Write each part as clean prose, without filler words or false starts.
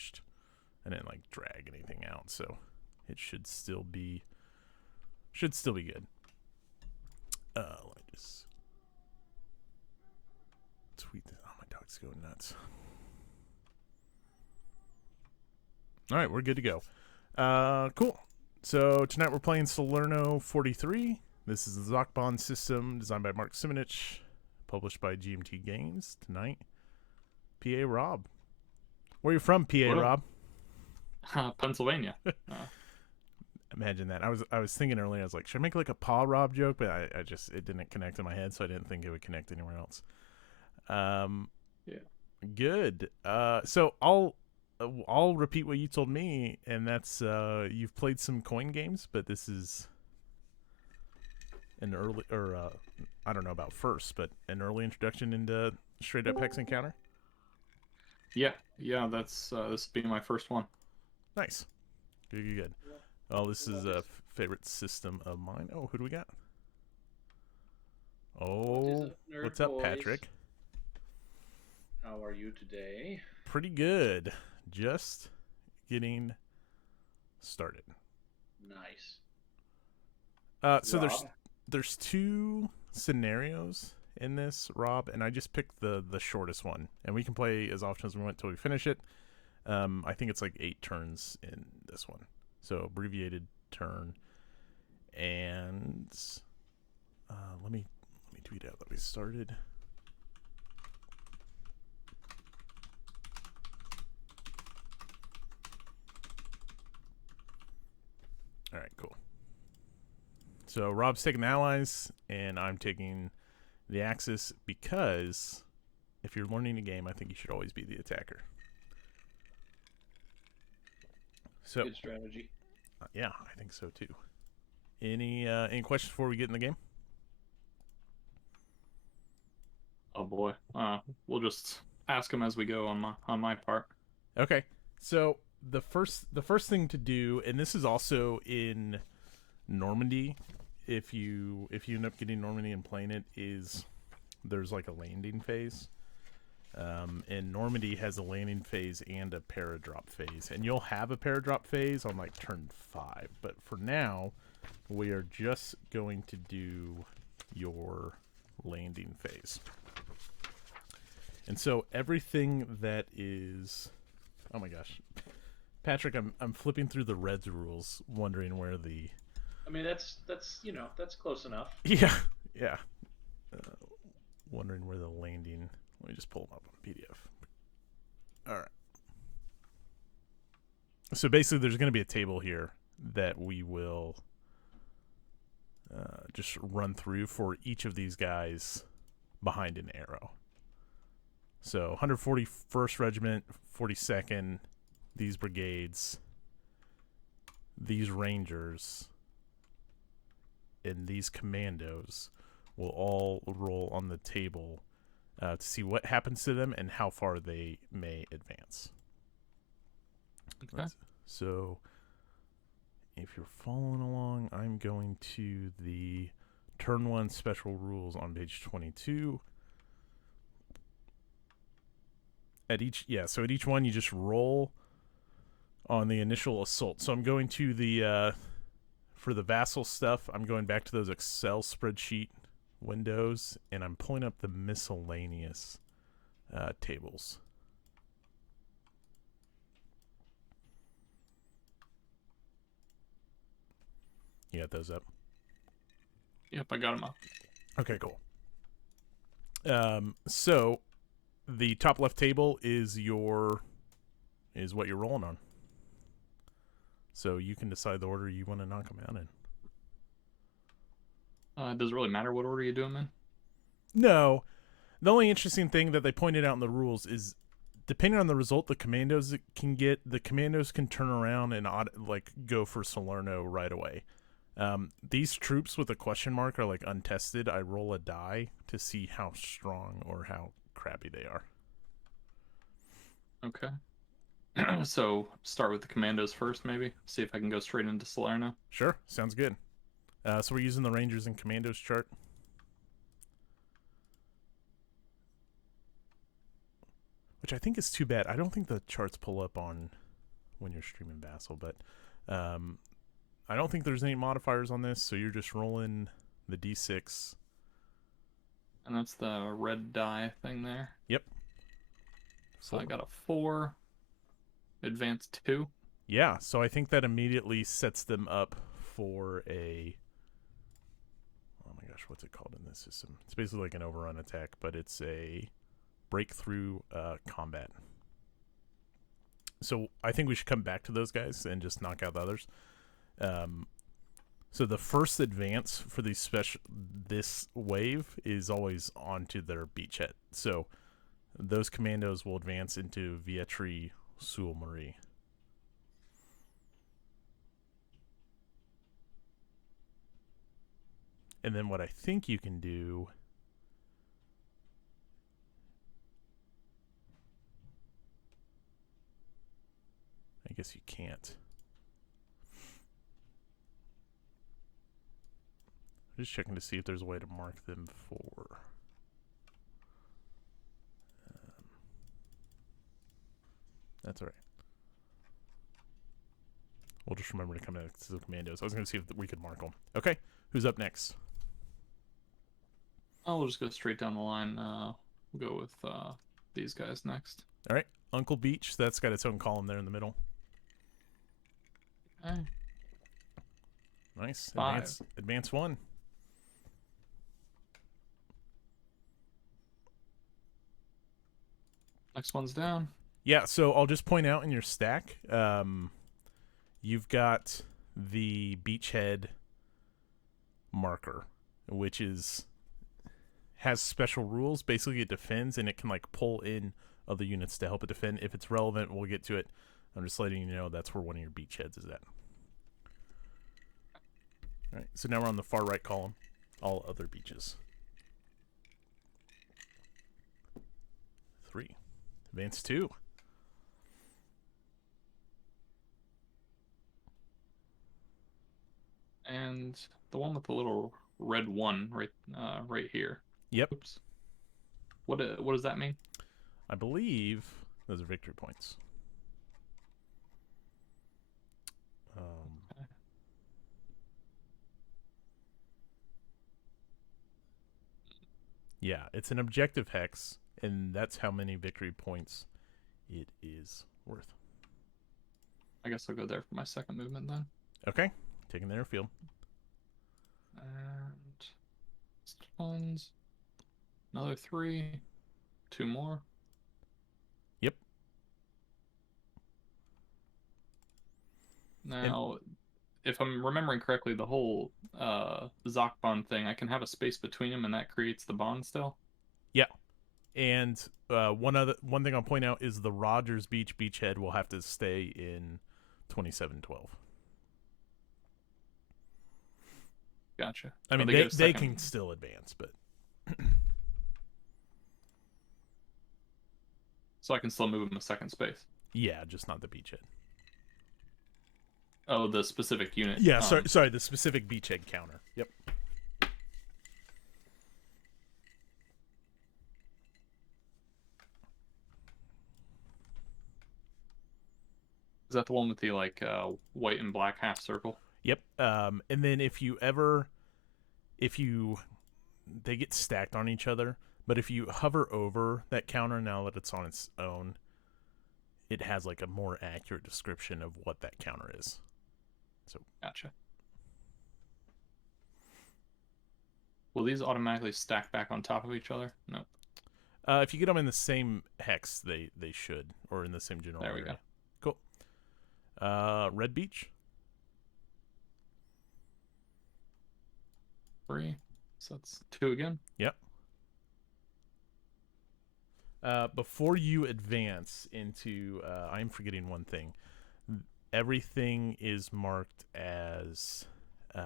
changed. I didn't like drag anything out, so it should still be good. Let me just tweet this. Oh, my dog's going nuts. All right, we're good to go. Cool. So tonight we're playing Salerno 43. This is the Zokbon system designed by Mark Simonich, published by GMT Games. Tonight, PA Rob. Where are you from, PA Rob? Pennsylvania. Imagine that. I was thinking earlier. I was like, should I make like a Paw Rob joke? But I just it didn't connect in my head, so I didn't think it would connect anywhere else. Yeah. Good. So I'll repeat what you told me, and that's you've played some coin games, but this is an early, or I don't know about first, but an early introduction into straight up hex encounter. Yeah. That's this will be my first one. Nice. Good. Oh, this is a favorite system of mine. Oh, who do we got? Oh, what's up, Patrick? How are you today? Pretty good. Just getting started. Nice. So Rob? there's two scenarios in this, Rob, and I just picked the shortest one, and we can play as often as we want till we finish it. I think it's like 8 turns in this one, so abbreviated turn. And let me tweet out that we started. All right, cool. So Rob's taking the allies, and I'm taking the Axis, because if you're learning a game, I think you should always be the attacker. So Good strategy. Yeah, I think so too. Any questions before we get in the game? Oh boy. We'll just ask him as we go on my part. Okay. So the first thing to do, and this is also in Normandy, if you end up getting Normandy and playing it, is there's like a landing phase. And Normandy has a landing phase and a paradrop phase, and you'll have a paradrop phase on like turn 5. But for now, we are just going to do your landing phase. And so everything that is, oh my gosh, Patrick, I'm flipping through the Reds rules, wondering where the. I mean, that's that's close enough. Yeah. Wondering where the landing. Let me just pull them up on PDF. All right. So basically, there's going to be a table here that we will just run through for each of these guys behind an arrow. So 141st Regiment, 42nd, these brigades, these Rangers, and these commandos will all roll on the table to see what happens to them and how far they may advance. Okay. So if you're following along, I'm going to the turn 1 special rules on page 22. At each one you just roll on the initial assault. So I'm going to the for the Vassal stuff, I'm going back to those Excel spreadsheet windows, and I'm pulling up the miscellaneous tables. You got those up? Yep, I got him up. Okay, cool. So the top left table is what you're rolling on. So you can decide the order you want to knock them out in. Does it really matter what order you do them in? No. The only interesting thing that they pointed out in the rules is, depending on the result the commandos can get, the commandos can turn around and go for Salerno right away. These troops with a question mark are like untested. I roll a die to see how strong or how crappy they are. Okay. So start with the commandos first, maybe. See if I can go straight into Salerno. Sure, sounds good. So we're using the Rangers and Commandos chart. Which which I think is too bad. I don't think the charts pull up on when you're streaming Vassal, but I don't think there's any modifiers on this, so you're just rolling the d6. And that's the red die thing there. Yep. So I got a 4, advance 2. Yeah, so I think that immediately sets them up for a... Oh my gosh, what's it called in this system? It's basically like an overrun attack, but it's a breakthrough combat. So I think we should come back to those guys and just knock out the others. So the first advance for this wave is always onto their beachhead. So those commandos will advance into Vietri Sul Marie. And then what I think you can do... I guess you can't. Just checking to see if there's a way to mark them for... that's all right. We'll just remember to come next to the commandos. I was going to see if we could mark them. Okay, who's up next? We'll just go straight down the line. We'll go with these guys next. All right, Uncle Beach. That's got its own column there in the middle. Okay. Nice. 5. Advance 1. Next one's down. Yeah, so I'll just point out in your stack, you've got the beachhead marker, which has special rules. Basically, it defends, and it can like pull in other units to help it defend. If it's relevant, we'll get to it. I'm just letting you know that's where one of your beachheads is at. All right, so now we're on the far right column, all other beaches. 3. Advance 2. And the one with the little red 1 right here. Yep. Oops. What does that mean? I believe those are victory points. Okay. Yeah, it's an objective hex, and that's how many victory points it is worth. I guess I'll go there for my second movement then. Okay, taking the airfield. And ones. Another 3. 2 more. Yep. Now, if I'm remembering correctly, the whole Zoc bond thing, I can have a space between them, and that creates the bond still. Yeah, and one thing I'll point out is the Rogers Beach beachhead will have to stay in 2712. Gotcha. I mean, get a they second- can still advance, but So I can still move them a second space. yeah, just not the beachhead. Oh, the specific unit. Yeah, sorry, the specific beachhead counter. Yep. Is that the one with the like white and black half circle? Yep. And then they get stacked on each other, but if you hover over that counter now that it's on its own, it has like a more accurate description of what that counter is. So Gotcha. Will these automatically stack back on top of each other? No. if you get them in the same hex, they should, or in the same general There we area. go. Cool. Red Beach. 3. So that's 2 again. Yep. Before you advance into, I'm forgetting one thing. Everything is marked as, I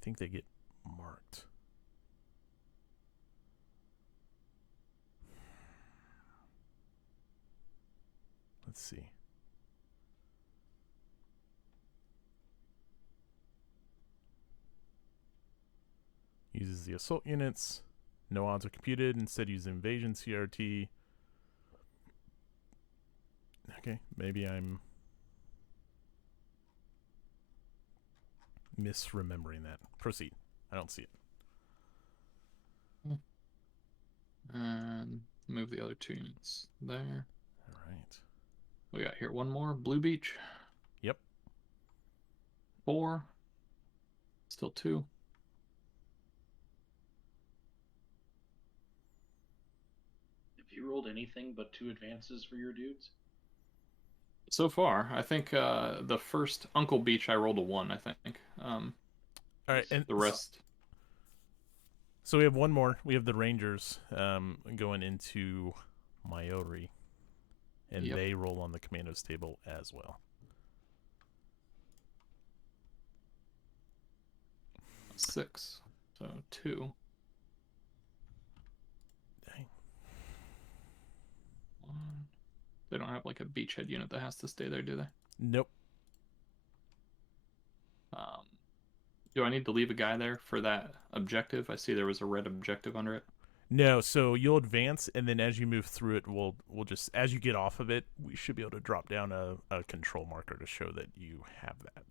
think they get marked. Let's see. Uses the assault units. No odds are computed. Instead, use invasion CRT. Okay, maybe I'm misremembering that. Proceed. I don't see it. And move the other 2 units there. All right. We got here one more. Blue Beach. Yep. 4. Still 2. Have you rolled anything but 2 advances for your dudes? So far, I think the first Uncle Beach I rolled a 1, I think. All right, and The rest. So we have one more. We have the Rangers going into Maori, and Yep. they roll on the Commandos table as well. 6. So 2. Dang. 1. They don't have like a beachhead unit that has to stay there, do they? Nope. Do I need to leave a guy there for that objective? I see there was a red objective under it. No, so you'll advance, and then as you move through it, we'll just, as you get off of it, we should be able to drop down a control marker to show that you have that.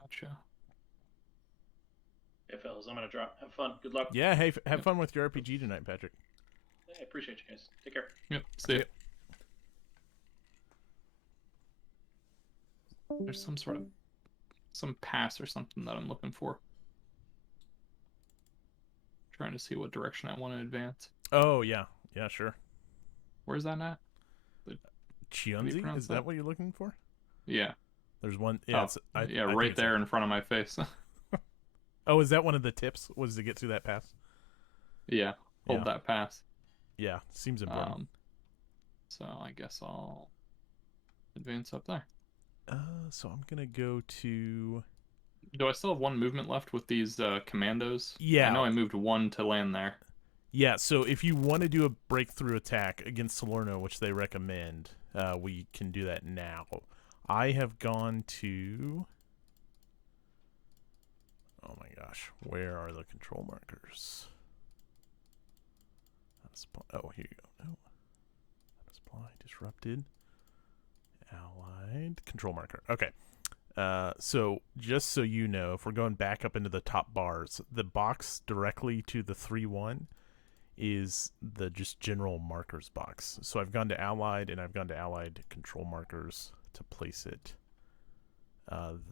Gotcha. Hey, fellas, I'm going to drop. Have fun. Good luck. Yeah, hey, have fun with your RPG tonight, Patrick. Hey, I appreciate you guys. Take care. Yep, see ya. There's some pass or something that I'm looking for. Trying to see what direction I want to advance. Oh, yeah. Yeah, sure. Where's that at? Chiunzi? pronounce Is that that? what you're looking for? Yeah. There's one. Yeah, Oh, I think right it's there in front of my face. Oh, is that one of the tips? Was to get through that pass? Yeah, hold Yeah. that pass. Yeah, seems important. So I guess I'll advance up there. So I'm gonna go to. Do I still have 1 movement left with these commandos? Yeah. I know I moved 1 to land there. Yeah, so if you want to do a breakthrough attack against Salerno, which they recommend, we can do that now. I have gone to. Oh my gosh, where are the control markers? Oh, here you go. No. Supply disrupted. Allied control marker. Okay. So just so you know, if we're going back up into the top bars, the box directly to the 3-1 is the just general markers box. So I've gone to Allied, and I've gone to Allied control markers to place it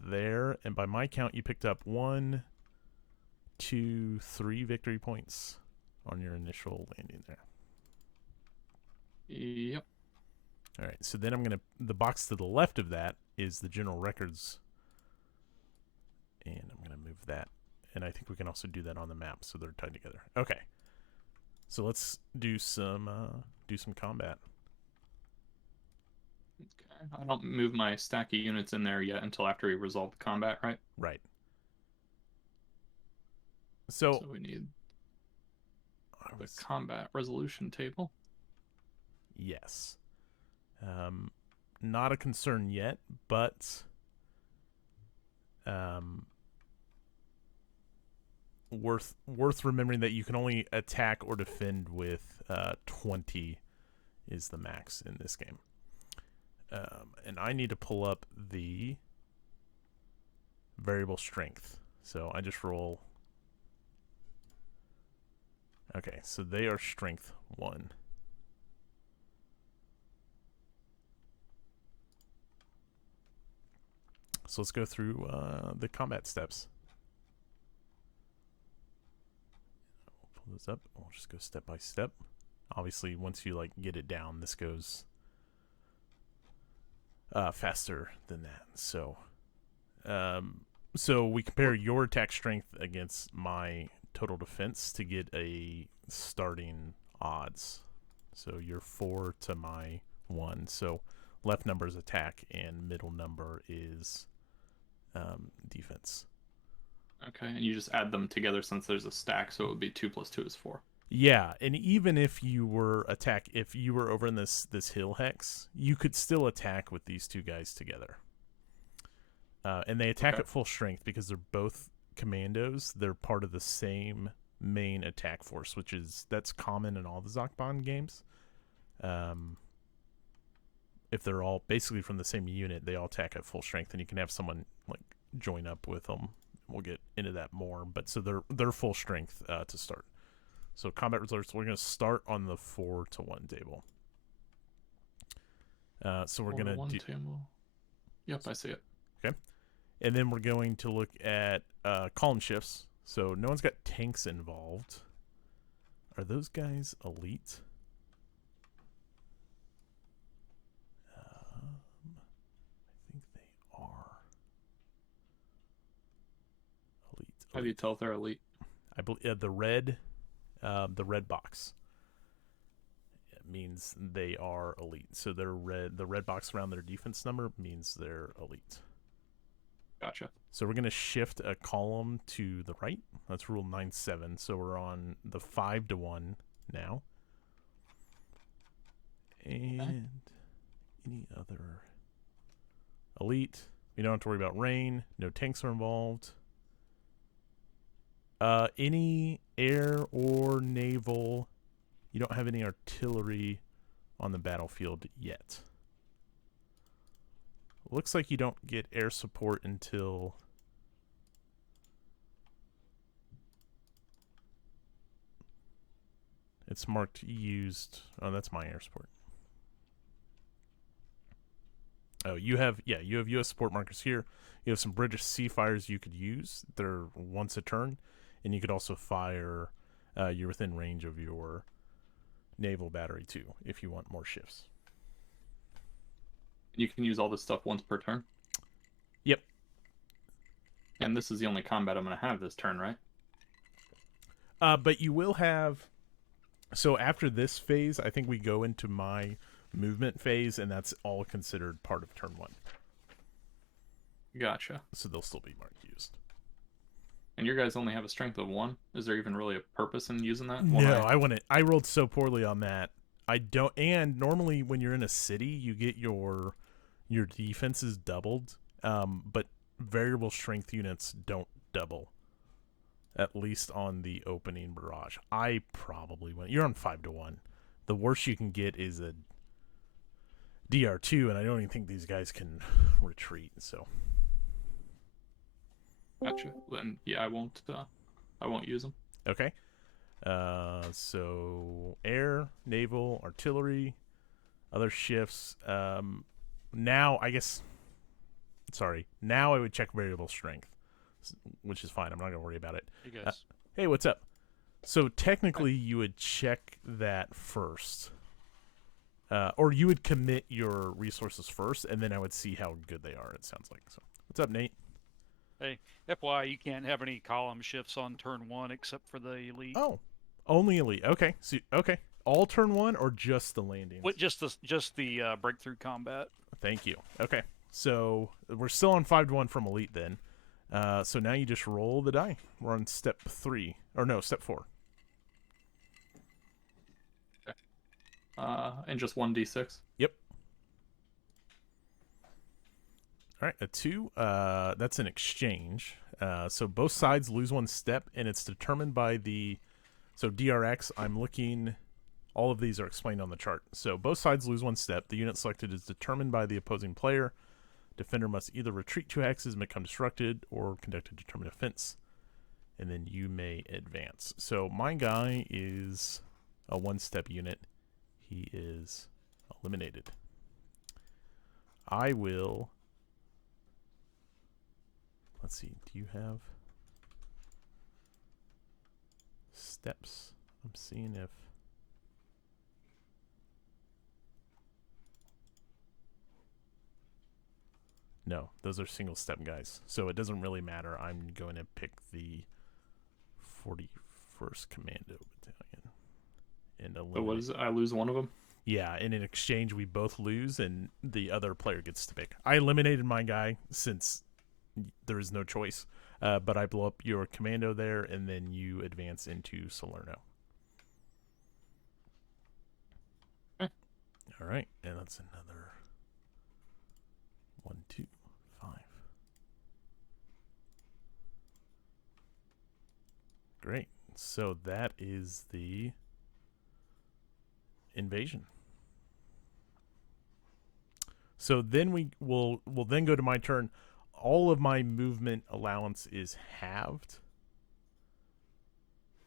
there. And by my count, you picked up 1, 2, 3 victory points on your initial landing there. Yep. All right, so then the box to the left of that is the general records, and I'm gonna move that, and I think we can also do that on the map, so they're tied together. Okay, so let's do some combat. Okay. I don't move my stack of units in there yet until after we resolve the combat, right? Right. So we need I the was- combat resolution table. yes. Not a concern yet, but worth remembering that you can only attack or defend with 20 is the max in this game. And I need to pull up the variable strength. So I just roll. Okay, so they are strength 1. So let's go through the combat steps. We'll pull this up. We'll just go step by step. Obviously, once you get it down, this goes faster than that. So, so we compare your attack strength against my total defense to get a starting odds. So you're 4 to my 1. So left number is attack, and middle number is defense. Okay, and you just add them together since there's a stack, so it would be 2 + 2 is 4. Yeah, and even if you were if you were over in this hill hex, you could still attack with these two guys together. And they attack Okay. at full strength because they're both commandos. They're part of the same main attack force, that's common in all the Zokbon games. If they're all basically from the same unit, they all attack at full strength, and you can have someone like join up with them. We'll get into that more, but so they're full strength to start. So combat results, we're going to start on the 4-to-1 table. So we're going to do... table. Yep, I see it. Okay. And then we're going to look at column shifts. So no one's got tanks involved. Are those guys elite? I think they are. Elite. How do you tell if they're elite? I believe the red box. It means they are elite. So they're red. The red box around their defense number means they're elite. Gotcha. So we're going to shift a column to the right. That's rule 9-7. So we're on the 5-to-1 now. And any other elite. We don't have to worry about rain. No tanks are involved. Any air or naval. You don't have any artillery on the battlefield yet. Looks like you don't get air support until it's marked used. Oh, that's my air support. Oh, you have U.S. support markers here. You have some British Seafires you could use. They're once a turn, and you could also fire. You're within range of your naval battery too, if you want more shifts. You can use all this stuff once per turn? Yep. And this is the only combat I'm going to have this turn, right? But you will have... So after this phase, I think we go into my movement phase, and that's all considered part of turn 1. Gotcha. So they'll still be marked used. And your guys only have a strength of 1? Is there even really a purpose in using that? No, I wouldn't. I rolled so poorly on that. I don't... And normally when you're in a city, you get your defenses doubled, but variable strength units don't double, at least on the opening barrage. I probably went... You're on 5-to-1. The worst you can get is a DR2, and I don't even think these guys can retreat, so... Gotcha. Then, yeah, I won't use them. Okay. So air, naval, artillery, other shifts. Now I guess. Sorry. Now I would check variable strength, which is fine. I'm not gonna worry about it. Hey guys. Hey, what's up? So technically, you would check that first, or you would commit your resources first, and then I would see how good they are. It sounds like. So, what's up, Nate? Hey, FYI, you can't have any column shifts on turn 1 except for the elite. Oh, only elite. Okay. So, okay. All turn 1 or just the landings? What, just the breakthrough combat. Thank you. Okay. So we're still on 5-to-1 from elite then. So now you just roll the die. We're on step 3. Or no, step 4. Okay. And just 1d6? Yep. All right, a 2. That's an exchange. So both sides lose 1 step, and it's determined by the... So DRX, I'm looking... All of these are explained on the chart. So both sides lose 1 step. The unit selected is determined by the opposing player. Defender must either retreat 2 hexes and become disrupted, or conduct a determined defense. And then you may advance. So my guy is a 1-step unit. He is eliminated. I will... Let's see, do you have steps? I'm seeing if... No, those are single step guys. So it doesn't really matter. I'm going to pick the 41st Commando Battalion. And So what is it? I lose 1 of them? Yeah, and in exchange we both lose and the other player gets to pick. I eliminated my guy since there is no choice. But I blow up your commando there and then you advance into Salerno. Okay. All right, and that's another 1, 2, 5. Great. So So that is the invasion. So then we'll then go to my turn. All of my movement allowance is halved.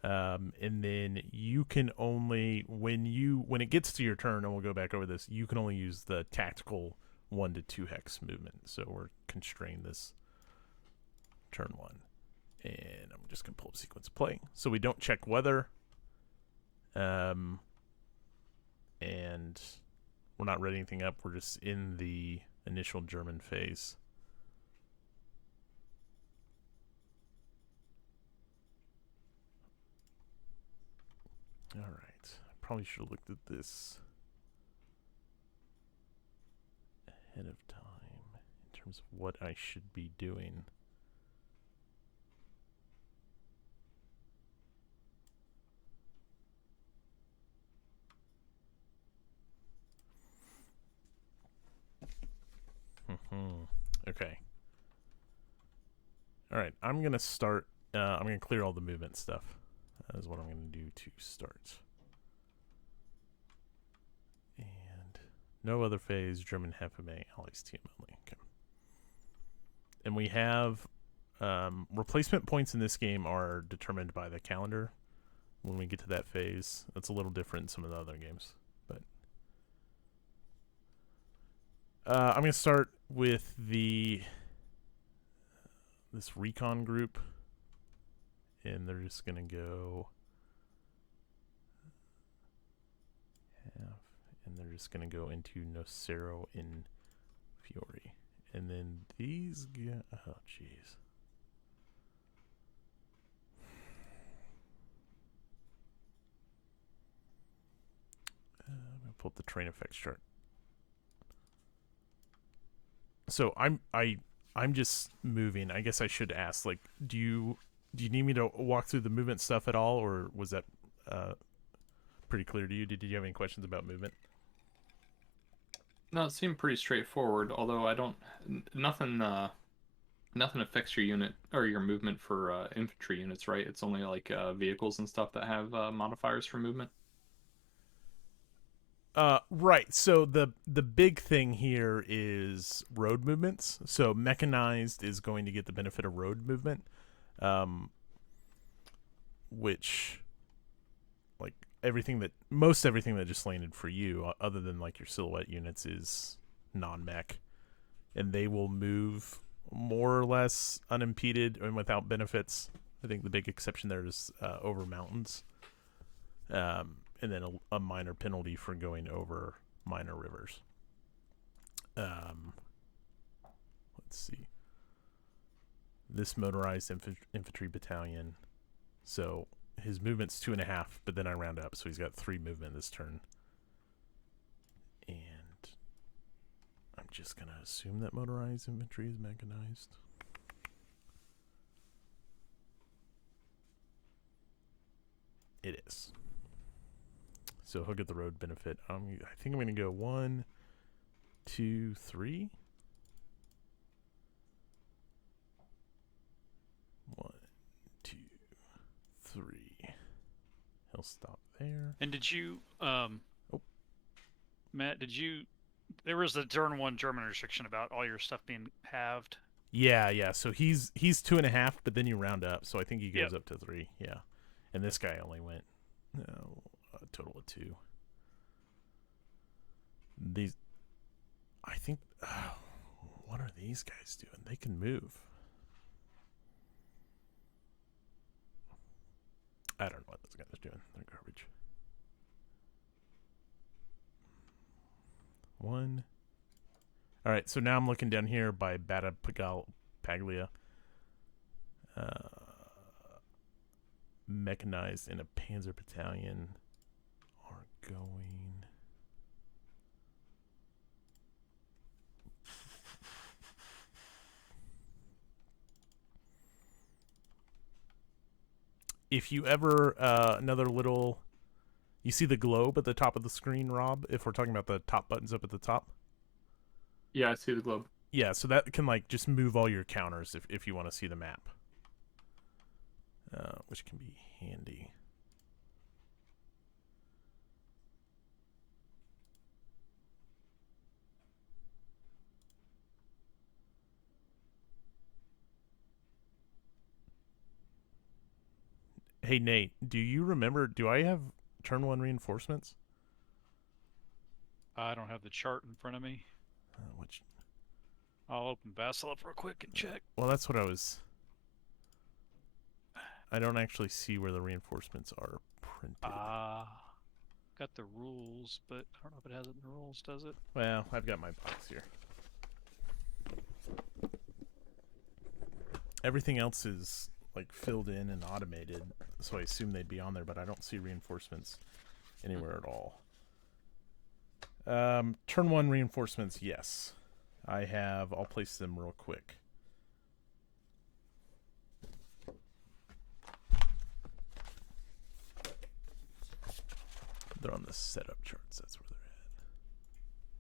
And then you can only when it gets to your turn, and we'll go back over this, you can only use the tactical 1 to 2 hex movement. So we're constrained this turn 1. And I'm just gonna pull up sequence of play. So we don't check weather. And we're not ready anything up. We're just in the initial German phase. All right. I probably should have looked at this ahead of time in terms of what I should be doing. Okay. All right. I'm going to start. I'm going to clear all the movement stuff. That is what I'm going to do to start. And no other phase, German FMA, Alex TM only. Okay. And we have replacement points in this game are determined by the calendar. When we get to that phase, that's a little different in some of the other games. But I'm going to start with this recon group. And they're just going to go half, and they're just going to go into Nocero in Fiori. And then these guys, oh jeez. I'm going to pull up the train effects chart. So I'm just moving. I guess I should ask, like, do you need me to walk through the movement stuff at all, or was that pretty clear to you? Did you have any questions about movement? No, it seemed pretty straightforward. Although I don't, nothing affects your unit or your movement for infantry units, right? It's only like vehicles and stuff that have modifiers for movement. Right. So the big thing here is road movements. So mechanized is going to get the benefit of road movement. Which, like, most everything that just landed for you, other than like your silhouette units, is non-mech, and they will move more or less unimpeded and without benefits. I think the big exception there is over mountains, and then a minor penalty for going over minor rivers. Let's see. This motorized infantry battalion. So his movement's 2.5, but then I round up, so he's got 3 movement this turn. And I'm just gonna assume that motorized infantry is mechanized. It is. So he'll get the road benefit. I think I'm gonna go 1, 2, 3. 1, 2, 3. He'll stop there. And did you, Matt, there was the turn 1 German restriction about all your stuff being halved. Yeah. So he's 2.5, but then you round up. So I think he goes up to 3. Yeah. And this guy only went a total of 2. These, I think, what are these guys doing? They can move. I don't know what those guys are doing. They're garbage. 1. All right, so now I'm looking down here by Paglia. Mechanized in a Panzer battalion are going. If you ever another little, you see the globe at the top of the screen, Rob, if we're talking about the top buttons up at the top. Yeah, I see the globe. Yeah, so that can like just move all your counters if you want to see the map, which can be handy. Hey Nate, do you remember? Do I have turn 1 reinforcements? I don't have the chart in front of me. Which? I'll open Vassal up real quick and check. Well, that's what I was. I don't actually see where the reinforcements are printed. Got the rules, but I don't know if it has it in the rules, does it? Well, I've got my box here. Everything else is like filled in and automated, so I assume they'd be on there, but I don't see reinforcements anywhere at all. Turn 1 reinforcements, yes. I'll place them real quick. They're on the setup charts, that's where they're at.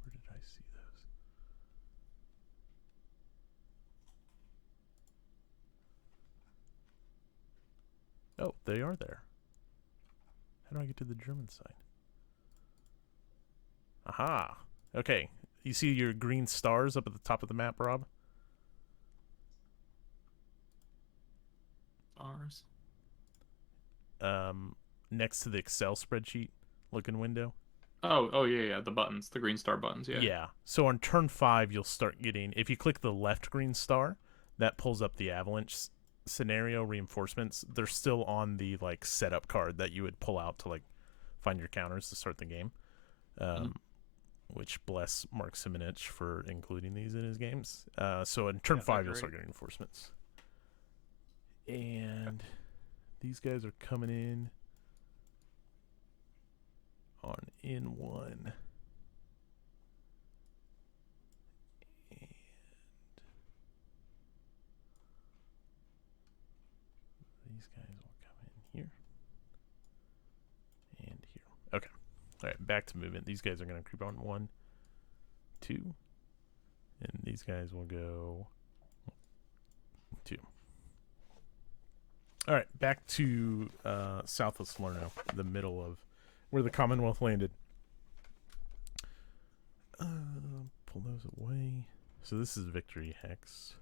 Where did I see those? Oh, they are there. How do I get to the German side? Aha. Okay. You see your green stars up at the top of the map, Rob? Ours. Next to the Excel spreadsheet looking window. Oh yeah, the buttons, the green star buttons, yeah. Yeah. So on turn 5, you'll start getting, if you click the left green star, that pulls up the avalanche scenario reinforcements. They're still on the like setup card that you would pull out to like find your counters to start the game. Which bless Mark Simonich for including these in his games. So in turn 5, you'll start getting reinforcements. And these guys are coming in on N1. And these guys will come in here and here. Okay. All right, back to movement. These guys are going to creep on 1, 2, and these guys will go 2. All right, back to south of Salerno, the middle of where the Commonwealth landed. Pull those away. So this is Victory Hex.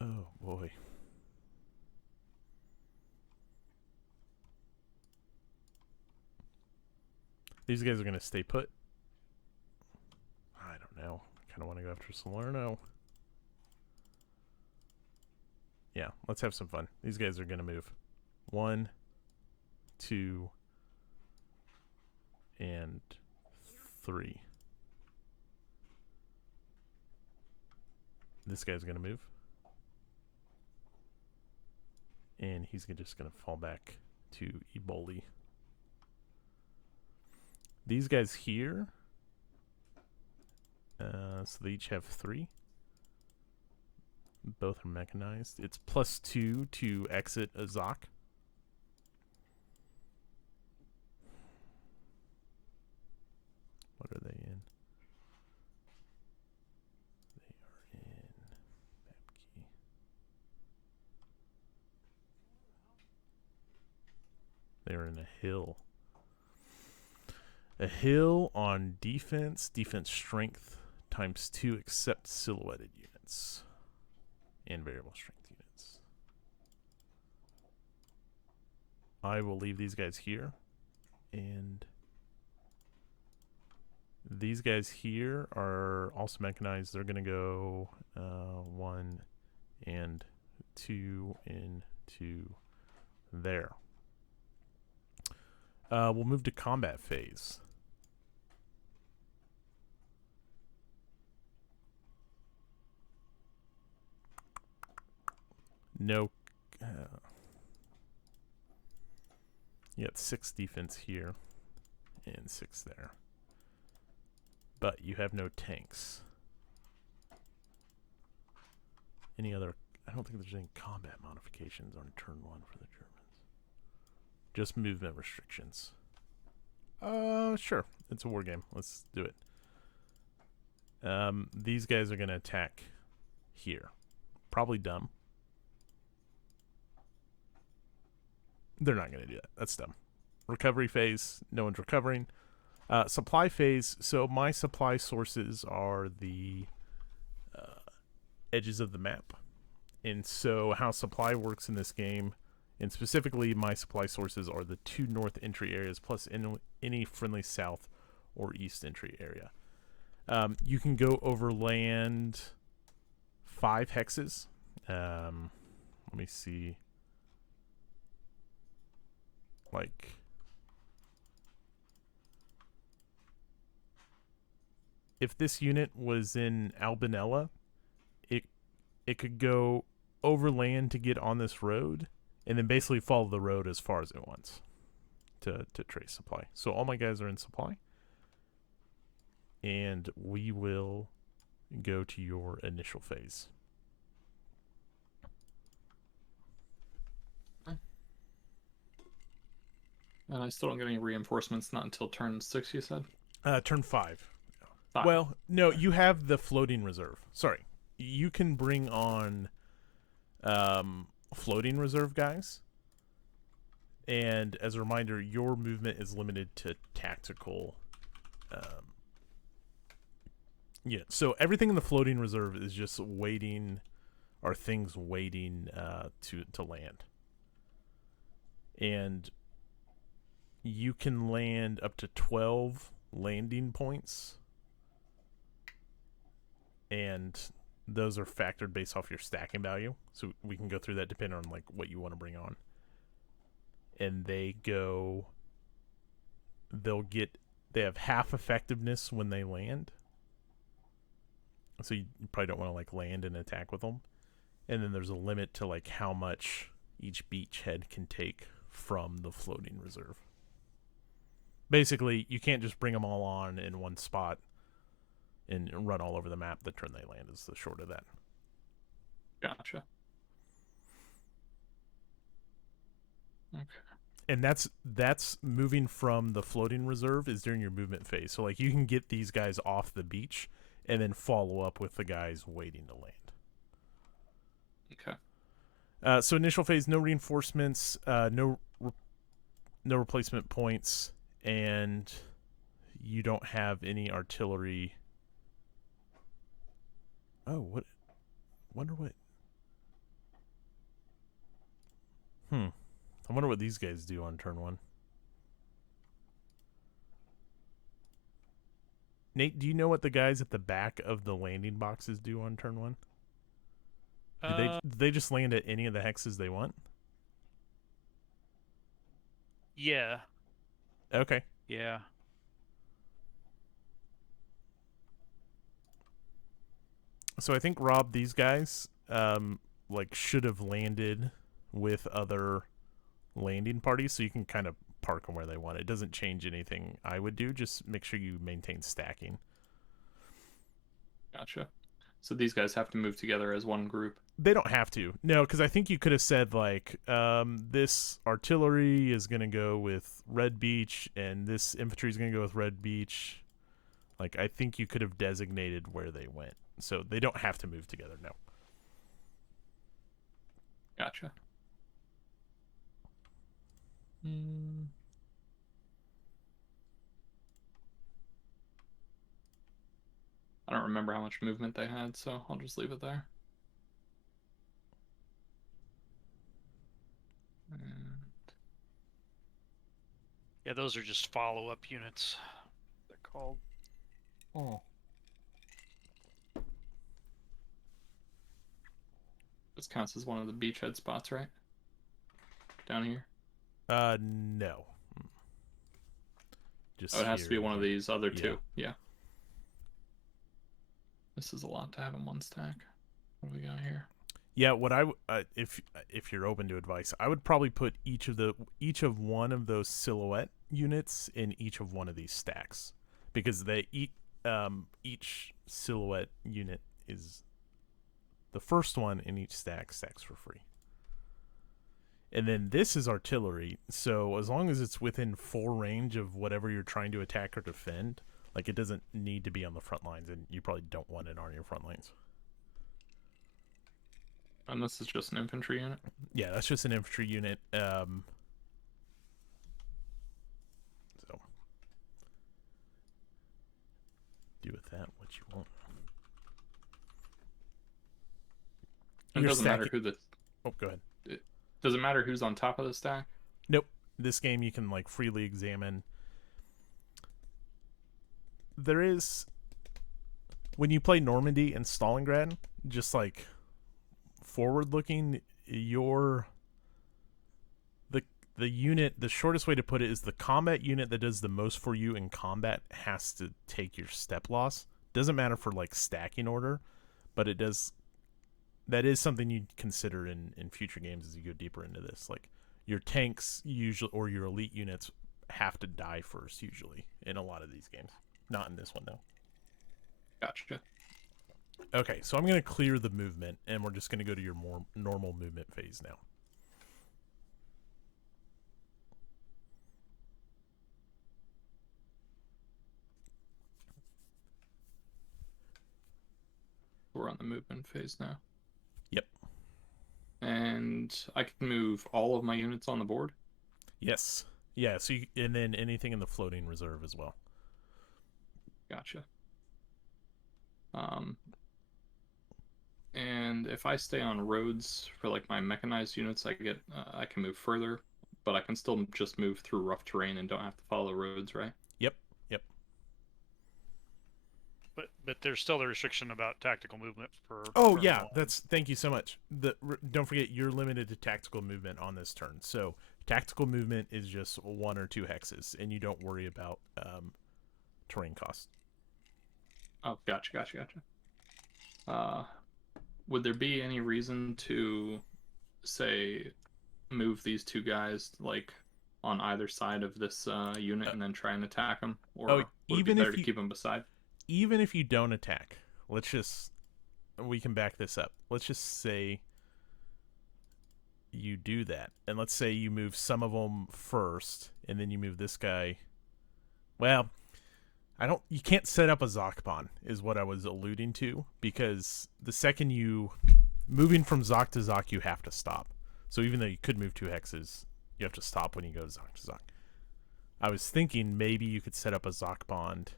Oh boy. These guys are going to stay put. I don't know. I kind of want to go after Salerno. Yeah, let's have some fun. These guys are going to move. 1, 2, and 3. This guy's going to move. And he's just going to fall back to Eboli. These guys here, so they each have 3. Both are mechanized. It's +2 to exit Azak. What are they in? They are in Babki. They're in a hill. A hill on defense strength ×2 except silhouetted units and variable strength units. I will leave these guys here, and these guys here are also mechanized. They're going to go 1 and 2 into there. We'll move to combat phase. No. You got 6 defense here and 6 there. But you have no tanks. Any other? I don't think there's any combat modifications on turn 1 for the Germans. Just movement restrictions. Sure. It's a war game. Let's do it. These guys are going to attack here. Probably dumb. They're not going to do that. That's dumb. Recovery phase. No one's recovering. Supply phase. So my supply sources are the edges of the map. And so how supply works in this game, and specifically my supply sources are the 2 north entry areas plus any friendly south or east entry area. You can go overland 5 hexes. Let me see. Like, if this unit was in Albinella, it could go overland to get on this road, and then basically follow the road as far as it wants to trace supply. So all my guys are in supply, and we will go to your initial phase. And I still don't get any reinforcements, not until turn 6, you said? Turn 5. 5. Well, no, you have the floating reserve. Sorry. You can bring on floating reserve guys. And as a reminder, your movement is limited to tactical. Yeah, so everything in the floating reserve is just waiting, are things waiting to land. And you can land up to 12 landing points. And those are factored based off your stacking value. So we can go through that depending on like what you want to bring on. And they have half effectiveness when they land. So you probably don't want to like land and attack with them. And then there's a limit to like how much each beachhead can take from the floating reserve. Basically, you can't just bring them all on in one spot and run all over the map the turn they land is the short of that. Gotcha. Okay. And that's moving from the floating reserve is during your movement phase. So like you can get these guys off the beach and then follow up with the guys waiting to land. Okay. So initial phase, no reinforcements, no replacement points, and you don't have any artillery. Oh, what? Wonder what? I wonder what these guys do on turn 1. Nate, do you know what the guys at the back of the landing boxes do on turn 1? Do they just land at any of the hexes they want? Yeah. Okay. Yeah. So I think, Rob, these guys like should have landed with other landing parties, so you can kind of park them where they want. It doesn't change anything I would do. Just make sure you maintain stacking. Gotcha. So these guys have to move together as one group. They don't have to. No, because I think you could have said, like, this artillery is going to go with Red Beach, and this infantry is going to go with Red Beach. Like, I think you could have designated where they went. So they don't have to move together, no. Gotcha. I don't remember how much movement they had, so I'll just leave it there. Yeah, those are just follow-up units. They're called. Oh. This counts as one of the beachhead spots, right? Down here? No. Just Oh, it has to be here one of and here. these other two. Yeah. Yeah. This is a lot to have in one stack. What do we got here? Yeah, what if you're open to advice, I would probably put each of one of those silhouette units in each of one of these stacks, because each silhouette unit is the first one in each stacks for free. And then this is artillery, so as long as it's within full range of whatever you're trying to attack or defend, like it doesn't need to be on the front lines, and you probably don't want it on your front lines. And this is just an infantry unit? Yeah, that's just an infantry unit. So do with that what you want. It doesn't matter who the. Oh, go ahead. Does it matter who's on top of the stack? Nope. This game you can like freely examine. There is, when you play Normandy and Stalingrad, just like forward looking, the unit, the shortest way to put it is the combat unit that does the most for you in combat has to take your step loss. Doesn't matter for like stacking order, but it does. That is something you'd consider in future games as you go deeper into this. Like your tanks usually, or your elite units have to die first usually in a lot of these games. Not in this one though. Gotcha. Okay, so I'm going to clear the movement, and we're just going to go to your more normal movement phase now. We're on the movement phase now. Yep. And I can move all of my units on the board? Yes. Yeah, so and then anything in the floating reserve as well. Gotcha. And if I stay on roads for like my mechanized units, I can move further, but I can still just move through rough terrain and don't have to follow roads, right? Yep. But there's still the restriction about tactical movement for. Oh for yeah, thank you so much. Don't forget you're limited to tactical movement on this turn. So tactical movement is just 1 or 2 hexes, and you don't worry about terrain cost. Oh, gotcha. Would there be any reason to, say, move these 2 guys like on either side of this unit and then try and attack them, or would it be better to keep them beside? Even if you don't attack, we can back this up. Let's just say you do that, and let's say you move some of them first, and then you move this guy. Well, you can't set up a Zokban, is what I was alluding to, because the second moving from Zok to Zok, you have to stop. So even though you could move 2 hexes, you have to stop when you go Zok to Zok. I was thinking maybe you could set up a Zokbond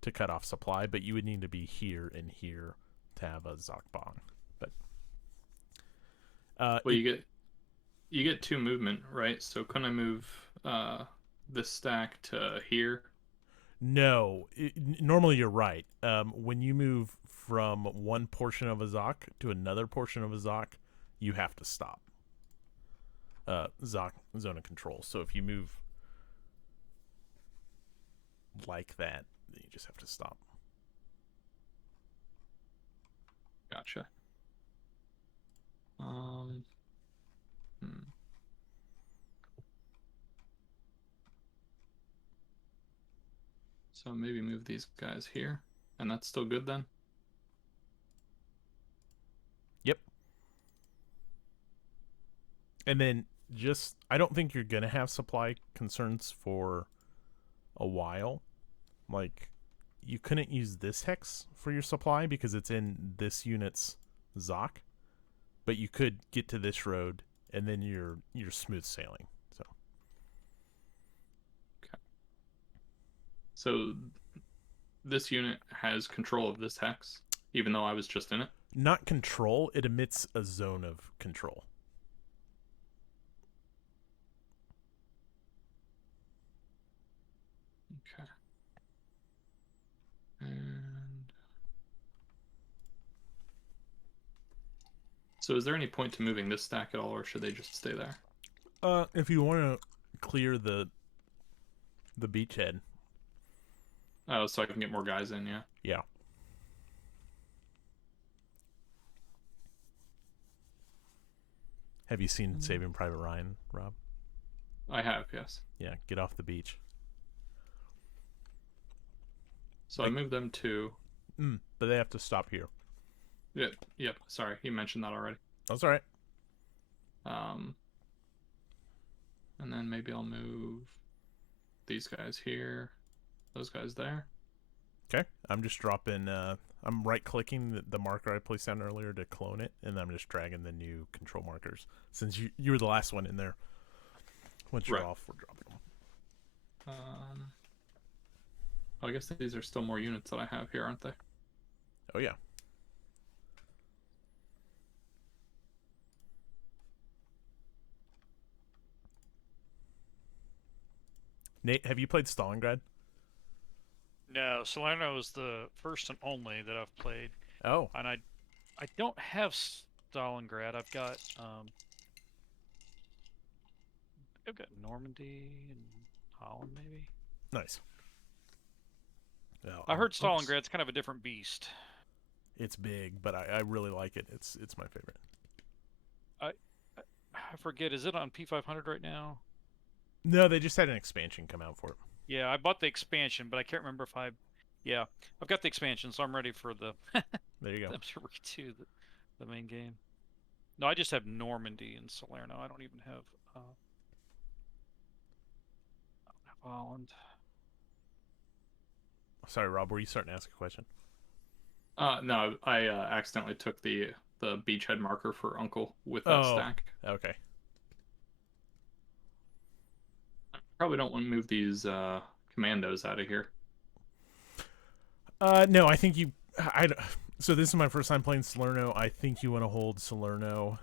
to cut off supply, but you would need to be here and here to have a Zokbon. But well, you get 2 movement, right? So couldn't I move this stack to here? No, normally you're right. When you move from one portion of a Zok to another portion of a Zok, you have to stop. Zok zone of control. So if you move like that, you just have to stop. Gotcha. So maybe move these guys here, and that's still good then? Yep. And then I don't think you're going to have supply concerns for a while. Like, you couldn't use this hex for your supply because it's in this unit's Zok, but you could get to this road and then you're smooth sailing. So this unit has control of this hex, even though I was just in it? Not control, it emits a zone of control. Okay. And so is there any point to moving this stack at all, or should they just stay there? If you want to clear the beachhead. Oh, so I can get more guys in, yeah? Yeah. Have you seen Saving Private Ryan, Rob? I have, yes. Yeah, get off the beach. So I moved them to... but they have to stop here. Yep. Sorry, you mentioned that already. That's all right. And then maybe I'll move these guys here, those guys there. Okay, I'm just dropping. I'm right-clicking the marker I placed down earlier to clone it, and I'm just dragging the new control markers. Since you were the last one in there, once you're off, we're dropping them. I guess these are still more units that I have here, aren't they? Oh yeah. Nate, have you played Stalingrad? No, Salerno is the first and only that I've played, Oh, and I don't have Stalingrad. I've got Normandy and Holland, maybe. nice. Well, I heard oops. Stalingrad's kind of a different beast. It's big, but I really like it. It's my favorite. I forget. Is it on P500 right now? No, they just had an expansion come out for it. Yeah, I bought the expansion, but I can't remember if I. Yeah, I've got the expansion, so I'm ready for the. There you go. I'm sure we could do the main game. No, I just have Normandy and Salerno. I don't even have. Holland. Sorry, Rob. Were you starting to ask a question? No, I accidentally took the beachhead marker for Uncle with that stack. Okay. Probably don't want to move these commandos out of here. No, I think you. So this is my first time playing Salerno. I think you want to hold Salerno.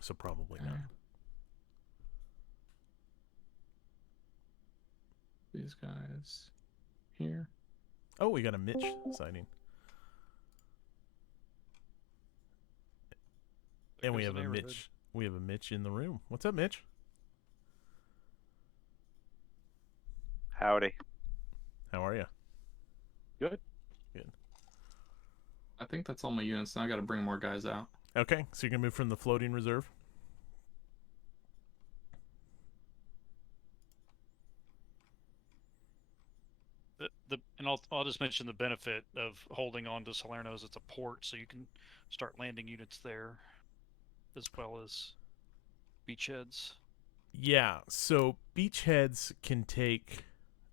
So probably not. These guys here. Oh, we got a Mitch sighting. And we have a Mitch. We have a Mitch in the room. What's up, Mitch? Howdy. How are you? Good. Good. I think that's all my units. Now I got to bring more guys out. Okay, so you're gonna move from the floating reserve. And I'll just mention the benefit of holding on to Salerno is it's a port, so you can start landing units there, as well as beachheads. Yeah, so beachheads can take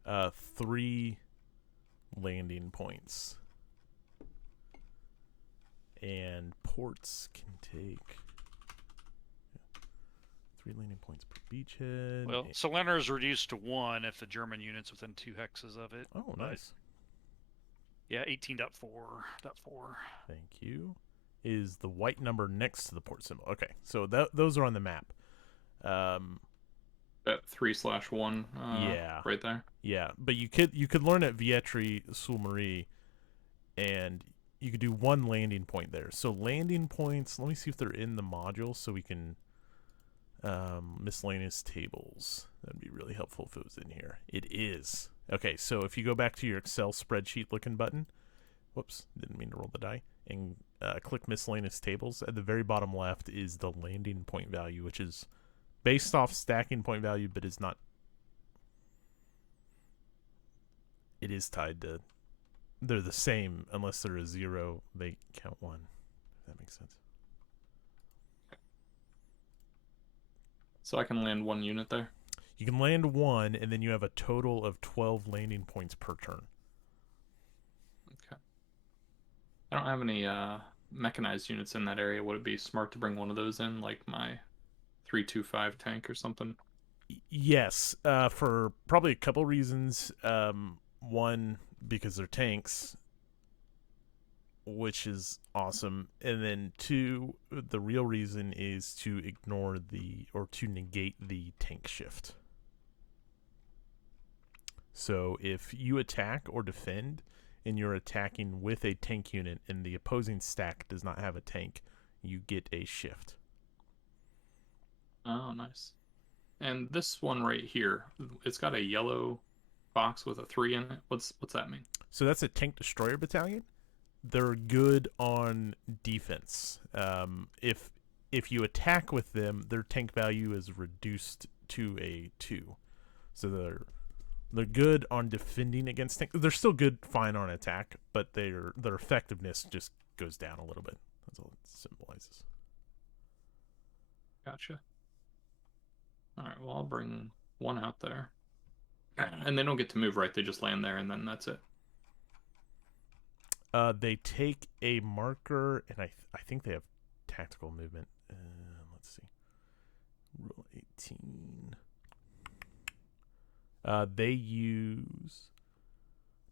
3 landing points, and ports can take 3 landing points per beachhead. Well, Salerno is reduced to 1 if the German unit's within 2 hexes of it. Oh, nice. Yeah, 18.4.4. Thank you. Is the white number next to the port symbol? Okay, so those are on the map. That 3/1. Yeah, right there. Yeah, but you could learn at Vietri Sul Marie, and you could do 1 landing point there. So landing points. Let me see if they're in the module, so we can miscellaneous tables. That'd be really helpful if it was in here. It is. Okay, so if you go back to your Excel spreadsheet looking button, whoops, didn't mean to roll the die, and click miscellaneous tables, at the very bottom left is the landing point value, which is based off stacking point value, but is not. It is tied to. They're the same unless they're a 0. They count 1. If that makes sense. So I can land 1 unit there? You can land 1, and then you have a total of 12 landing points per turn. Okay. I don't have any mechanized units in that area. Would it be smart to bring one of those in, like my 325 tank or something? Yes, for probably a couple reasons. One, because they're tanks, which is awesome, and then 2, the real reason is to ignore to negate the tank shift. So if you attack or defend and you're attacking with a tank unit and the opposing stack does not have a tank, you get a shift. Oh, nice. And this one right here, it's got a yellow box with a 3 in it. What's that mean? So that's a tank destroyer battalion. They're good on defense. If you attack with them, their tank value is reduced to a 2. So they're good on defending against tank. They're still fine on attack, but their effectiveness just goes down a little bit. That's all it symbolizes. Gotcha. All right, well, I'll bring 1 out there. And they don't get to move, right? They just land there, and then that's it. They take a marker, and I think they have tactical movement. Let's see. Rule 18. They use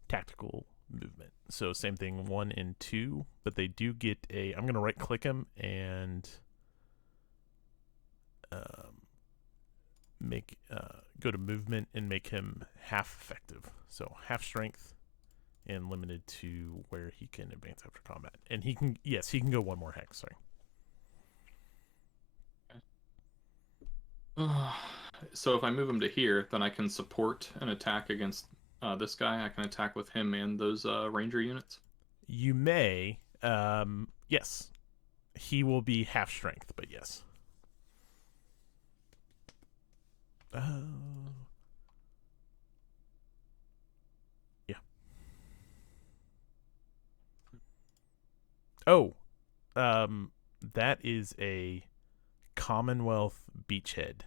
tactical movement. So same thing, 1 and 2, but they do get a. I'm gonna right click them and go to movement and make him half effective. So half strength and limited to where he can advance after combat. And he can, yes, he can go one more hex, sorry. So if I move him to here, then I can support an attack against this guy. I can attack with him and those ranger units. You may, yes. He will be half strength, but yes. Yeah. Oh, that is a Commonwealth beachhead.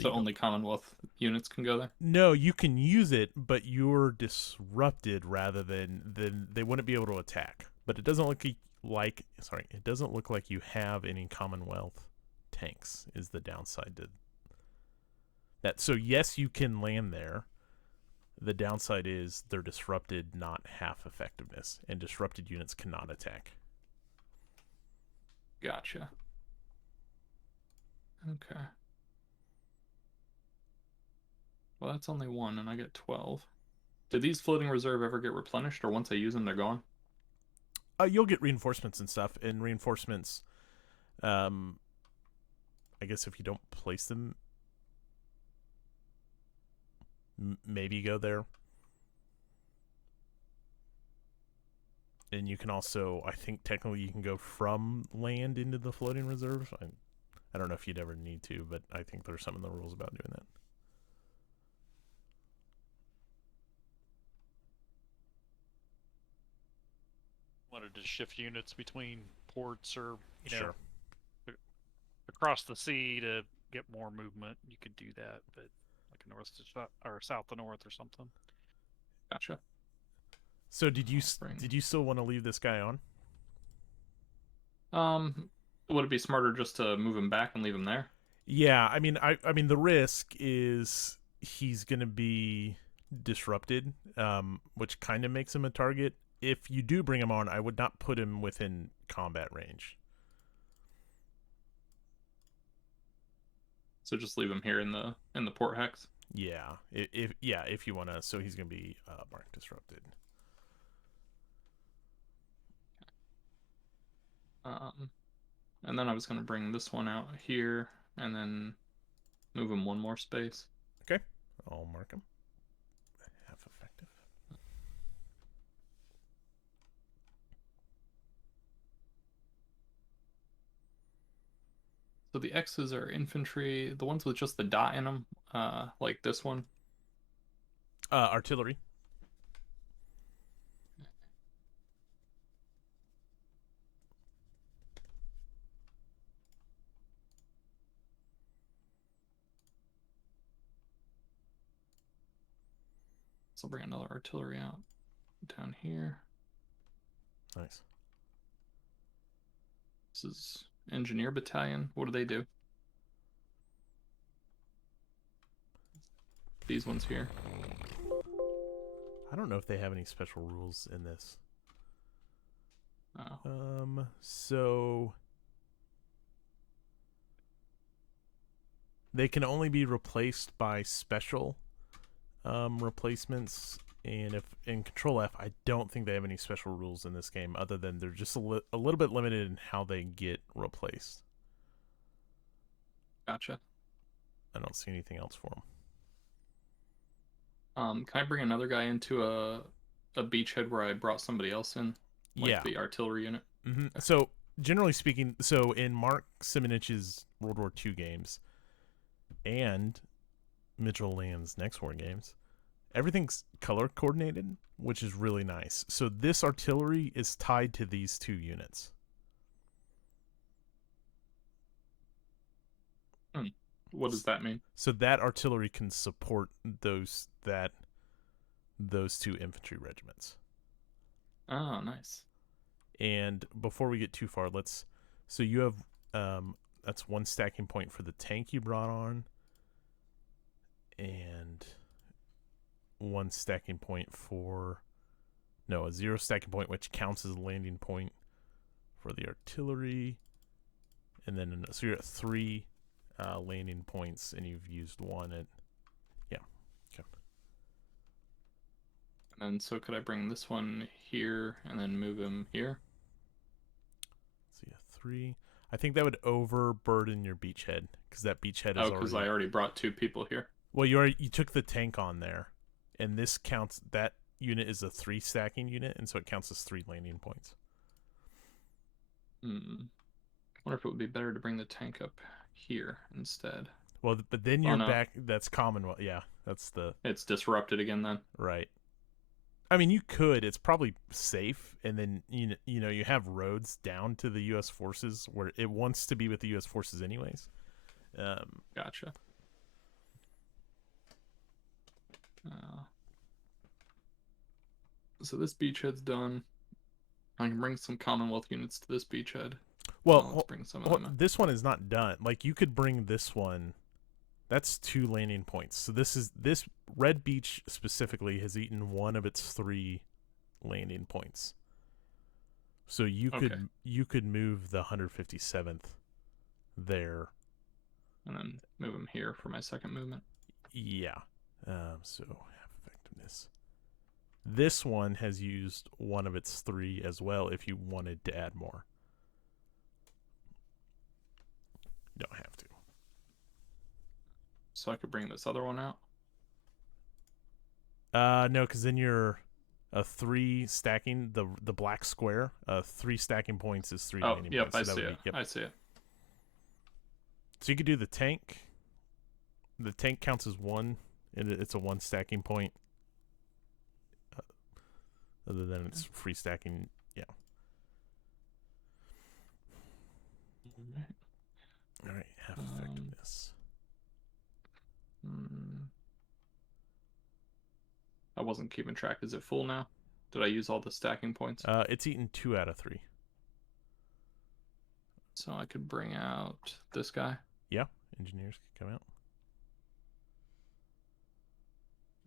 So only Commonwealth units can go there? No, you can use it, but you're disrupted rather than they wouldn't be able to attack. But it doesn't look like it doesn't look like you have any Commonwealth tanks is the downside to that. So yes, you can land there. The downside is they're disrupted, not half effectiveness, and disrupted units cannot attack. Gotcha. Okay. Well, that's only one, and I get 12. Did these floating reserve ever get replenished, or once I use them, they're gone? You'll get reinforcements and stuff, and reinforcements, I guess if you don't place them, maybe go there. And you can also, I think technically you can go from land into the floating reserve. I don't know if you'd ever need to, but I think there's some in the rules about doing that. Wanted to shift units between ports or, Sure. across the sea to get more movement. You could do that, but like a north to or south to north or something. Gotcha. So did you still want to leave this guy on? Would it be smarter just to move him back and leave him there? Yeah, I mean the risk is he's going to be disrupted, which kind of makes him a target. If you do bring him on, I would not put him within combat range. So just leave him here in the port hex. Yeah, if you want to. So he's going to be marked disrupted. And then I was going to bring this one out here and then move him one more space. Okay, I'll mark him. Half effective. So the X's are infantry, the ones with just the dot in them, like this one. Artillery. So I'll bring another artillery out down here. Nice. This is engineer battalion. What do they do? These ones here. I don't know if they have any special rules in this. Oh. So they can only be replaced by special replacements, and if in Control F, I don't think they have any special rules in this game other than they're just a little bit limited in how they get replaced. Gotcha. I don't see anything else for them. Can I bring another guy into a beachhead where I brought somebody else in? Like yeah. The artillery unit? Mm-hmm. So, generally speaking, so in Mark Simonich's World War II games and Mitchell Land's Next War games, everything's color coordinated, which is really nice. So this artillery is tied to these two units. What does that mean? So that artillery can support those two infantry regiments. Oh, nice. And before we get too far, so you have that's one stacking point for the tank you brought on, and one stacking point a 0 stacking point, which counts as a landing point for the artillery. And then, so you're at 3 landing points, and you've used one at... Yeah. Okay. And so could I bring this one here and then move him here? Let's see, a 3. I think that would overburden your beachhead, because that beachhead is because already... I already brought 2 people here. Well, you took the tank on there, and this counts... That unit is a 3 stacking unit, and so it counts as 3 landing points. I wonder if it would be better to bring the tank up here instead. Well, but then you're back... That's Commonwealth. Yeah, that's the... It's disrupted again then. Right. I mean, you could. It's probably safe, and then you know you have roads down to the U.S. forces where it wants to be with the U.S. forces anyways. Gotcha. So this beachhead's done. I can bring some Commonwealth units to this beachhead. Well, let's bring some of them. This one is not done. Like, you could bring this one. That's 2 landing points. So this Red Beach specifically has eaten one of its 3 landing points. So you could move the 157th there, and then move them here for my second movement. Yeah. So half effectiveness. This one has used one of its 3 as well. If you wanted to add more, you don't have to. So I could bring this other one out? No, because then you're a 3 stacking, the black square, 3 stacking points is 3 landing points. I see it. I see it. So you could do the tank. The tank counts as 1, and it's a 1 stacking point. Other than it's free stacking, yeah. All right, half effectiveness. I wasn't keeping track. Is it full now? Did I use all the stacking points? It's eaten 2 out of 3. So I could bring out this guy. Yeah, engineers can come out.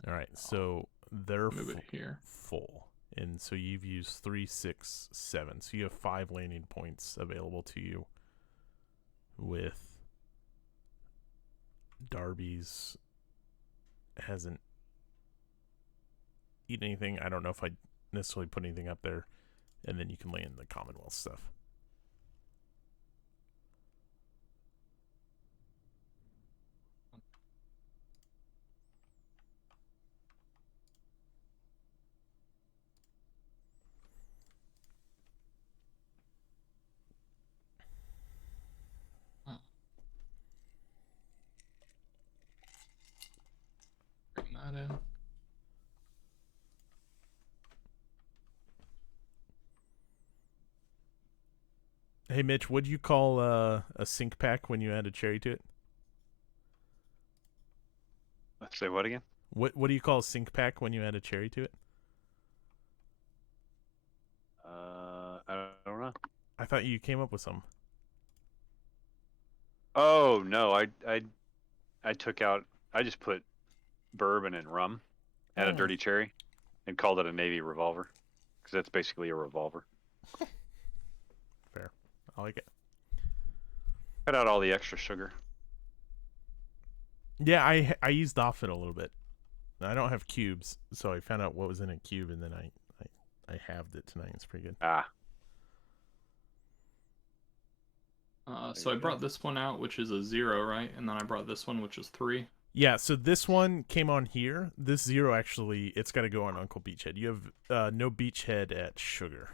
All right, so they're move it here. Full. And so you've used 3, 6, 7. So you have 5 landing points available to you with Darby's hasn't eaten anything. I don't know if I necessarily put anything up there. And then you can land the Commonwealth stuff. Bring that in. Hey, Mitch, what do you call a sync pack when you add a cherry to it? Let's say what again? What do you call a sync pack when you add a cherry to it? I don't know. I thought you came up with some. Oh no, I took out. I just put bourbon and rum, and a dirty cherry, and called it a Navy revolver, because that's basically a revolver. Fair, I like it. Cut out all the extra sugar. Yeah, I eased off it a little bit. I don't have cubes, so I found out what was in a cube, and then I halved it tonight. It's pretty good. So I brought this one out, which is a 0, right? And then I brought this one, which is 3. Yeah, so this one came on here. This 0 actually, it's got to go on Uncle Beachhead. You have no Beachhead at Sugar.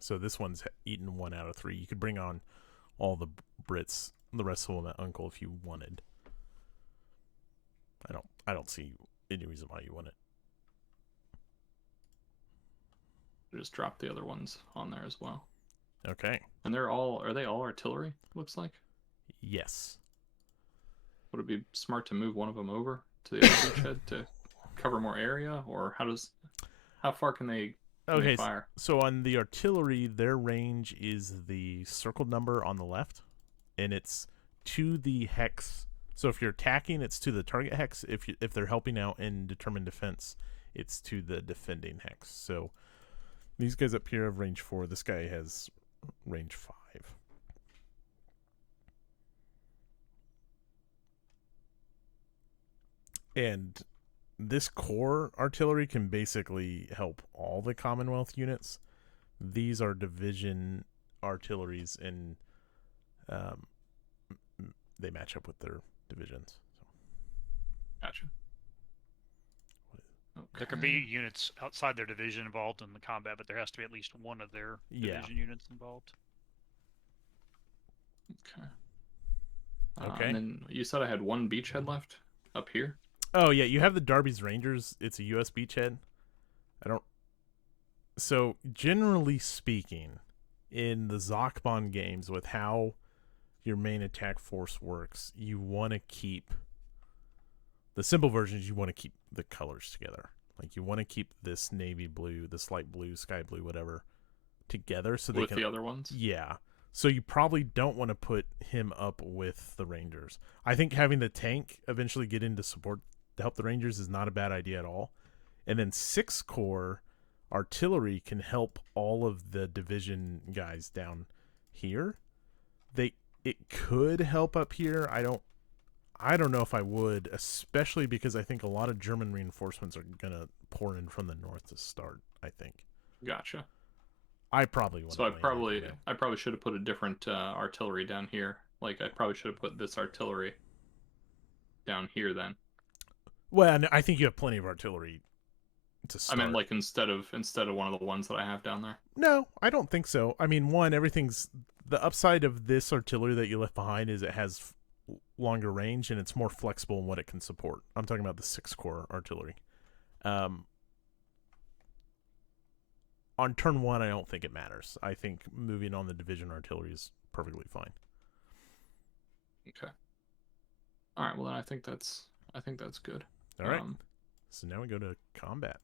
So this one's eaten 1 out of 3. You could bring on all the Brits, the rest of them at Uncle if you wanted. I don't see any reason why you wouldn't. Just drop the other ones on there as well. Okay. And are they all artillery, looks like? Yes. Would it be smart to move one of them over to the other beachhead to cover more area, or how far can they fire? So on the artillery, their range is the circled number on the left, and it's to the hex. So if you're attacking, it's to the target hex. If they're helping out in determined defense, it's to the defending hex. So these guys up here have range 4. This guy has range 5. And this core artillery can basically help all the Commonwealth units. These are division artilleries, and they match up with their divisions. Gotcha. There can be units outside their division involved in the combat, but there has to be at least one of their division units involved. Okay. Okay. And then you said I had one beachhead left up here. Oh yeah, you have the Darby's Rangers. It's a U.S. beachhead. So generally speaking, in the Zachbon games, with how your main attack force works, you want to keep the simple versions. You want to keep the colors together. Like you want to keep this navy blue, this light blue, sky blue, whatever, together, so they with can, the other ones. Yeah. So you probably don't want to put him up with the Rangers. I think having the tank eventually get in to support to help the Rangers is not a bad idea at all. And then 6 core artillery can help all of the division guys down here. It could help up here. I don't know if I would, especially because I think a lot of German reinforcements are gonna pour in from the north to start. I think. Gotcha. I probably would. So I probably should have put a different artillery down here. Like I probably should have put this artillery down here then. Well, I think you have plenty of artillery to start. I meant like instead of one of the ones that I have down there. No, I don't think so. I mean, everything's the upside of this artillery that you left behind is it has longer range and it's more flexible in what it can support. I'm talking about the 6 core artillery. On turn 1, I don't think it matters. I think moving on the division artillery is perfectly fine. Okay. All right. Well, then I think that's good. All right. So now we go to combat.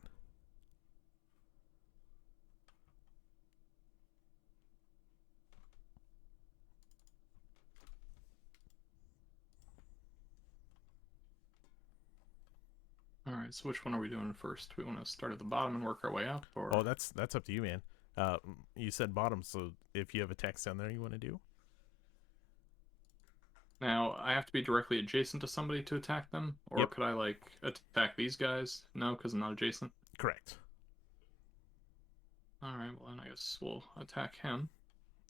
All right. So which one are we doing first? Do we want to start at the bottom and work our way up, or? Oh, that's up to you, man. You said bottom, so if you have attacks down there you want to do. Now, I have to be directly adjacent to somebody to attack them? Or Yep. could I, like, attack these guys? No, because I'm not adjacent? Correct. Alright, well then I guess we'll attack him.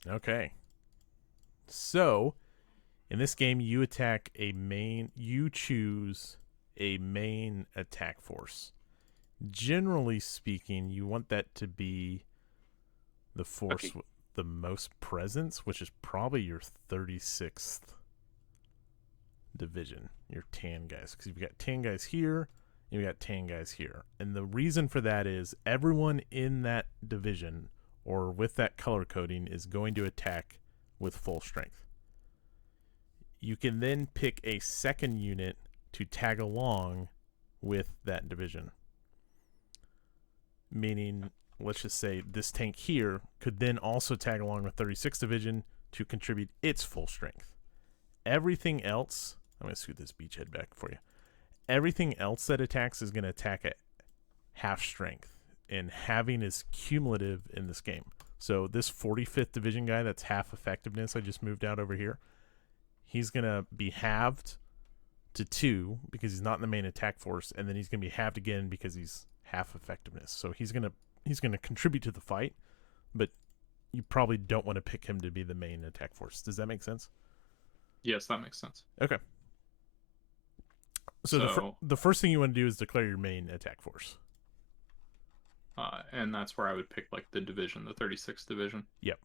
Okay. So, in this game, you choose a main attack force. Generally speaking, you want that to be the force with the most presence, which is probably your 36th division, your tan guys, because you've got tan guys here, and you've got tan guys here. And the reason for that is everyone in that division or with that color coding is going to attack with full strength. You can then pick a second unit to tag along with that division. Meaning, let's just say this tank here could then also tag along with 36th Division to contribute its full strength. Everything else, I'm going to scoot this beachhead back for you. Everything else that attacks is going to attack at half strength, and halving is cumulative in this game. So this 45th Division guy that's half effectiveness I just moved out over here, he's going to be halved to 2 because he's not in the main attack force, and then he's going to be halved again because he's half effectiveness. So he's going to contribute to the fight, but you probably don't want to pick him to be the main attack force. Does that make sense? Yes, that makes sense. Okay. So the first thing you want to do is declare your main attack force. And that's where I would pick like the division, the 36th Division. Yep.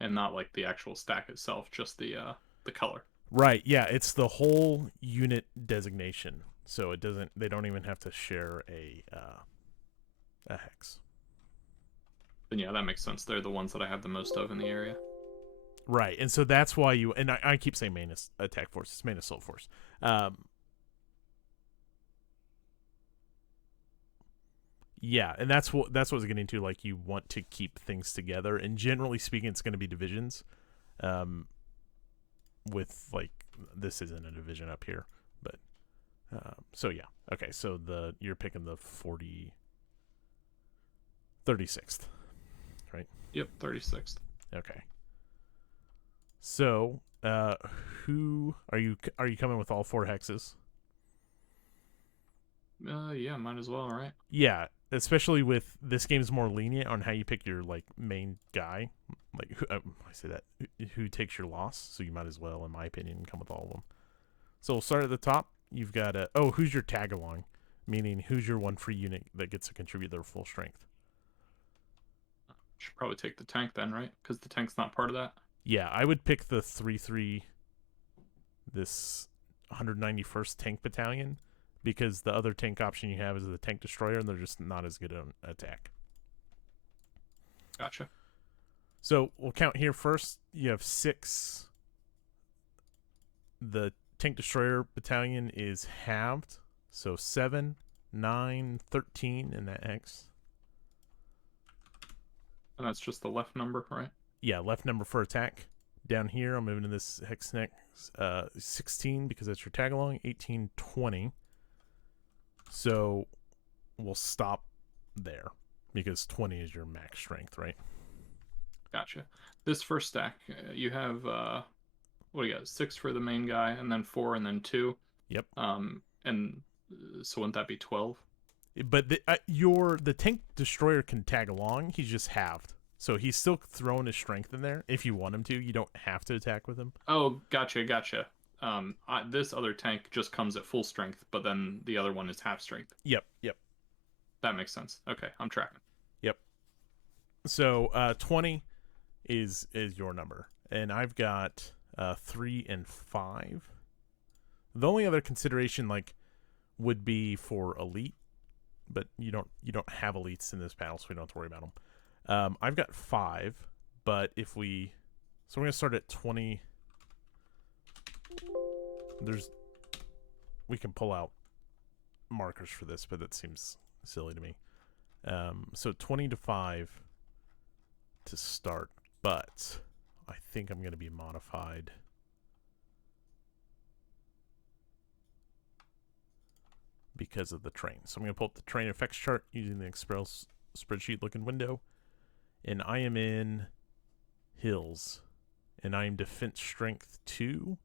And not like the actual stack itself, just the color. Right. Yeah, it's the whole unit designation. So they don't even have to share a hex. Then yeah, that makes sense. They're the ones that I have the most of in the area. Right. And so that's why I keep saying main attack force. It's main assault force. Yeah, and that's what I was getting to. Like, you want to keep things together, and generally speaking, it's going to be divisions. With like, this isn't a division up here, but so yeah, okay. So you're picking the 36th, right? Yep, 36th. Okay. So, who are you? Are you coming with all 4 hexes? Yeah, might as well, right? Yeah, especially with this game's more lenient on how you pick your like main guy. Like I say that who takes your loss, so you might as well, in my opinion, come with all of them. So we'll start at the top. You've got who's your tag along, meaning who's your one free unit that gets to contribute their full strength. Should probably take the tank then, right? Because the tank's not part of that. Yeah, I would pick the 3-3, this 191st Tank Battalion, because the other tank option you have is the Tank Destroyer, and they're just not as good on attack. Gotcha. So we'll count here first. You have 6. The Tank Destroyer Battalion is halved, so 7, 9, 13 in that X. And that's just the left number, right? Yeah, left number for attack. Down here, I'm moving to this hex next, 16 because that's your tag along. 18, 20. So we'll stop there because 20 is your max strength, right? Gotcha. This first stack, you have what do you got? 6 for the main guy, and then 4, and then 2. Yep. And so wouldn't that be 12? But the Tank Destroyer can tag along. He's just halved. So he's still throwing his strength in there. If you want him to, you don't have to attack with him. Oh, gotcha. This other tank just comes at full strength, but then the other one is half strength. Yep. That makes sense. Okay, I'm tracking. Yep. So 20 is your number, and I've got 3 and 5. The only other consideration would be for elite, but you don't have elites in this battle, so we don't have to worry about them. I've got 5, but so we're gonna start at 20. We can pull out markers for this, but that seems silly to me. So 20 to 5 to start, but I think I'm gonna be modified. Because of the train. So I'm going to pull up the train effects chart using the Excel spreadsheet looking window. And I am in hills. And I am defense strength 2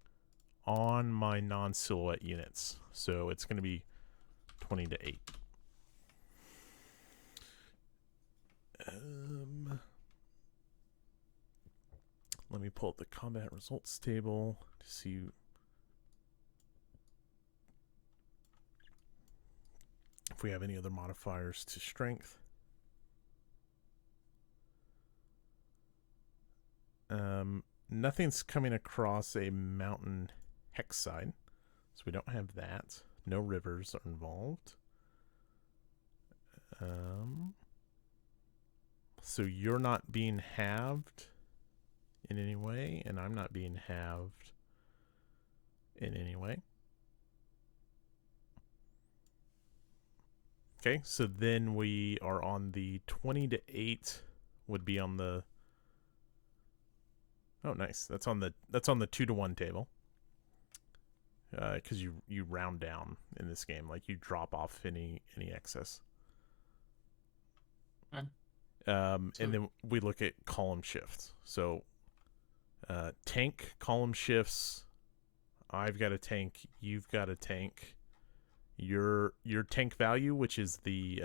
on my non-silhouette units. So it's going to be 20 to 8. Let me pull up the combat results table to see if we have any other modifiers to strength. Nothing's coming across a mountain hex side, so we don't have that. No rivers are involved. So you're not being halved in any way, and I'm not being halved in any way. Okay, so then we are on the 20 to 8 would be on the... Oh, nice. That's on the 2 to 1 table. Because you round down in this game, like you drop off any excess. Okay. And then we look at column shifts. So tank column shifts. I've got a tank. You've got a tank. Your tank value, which is the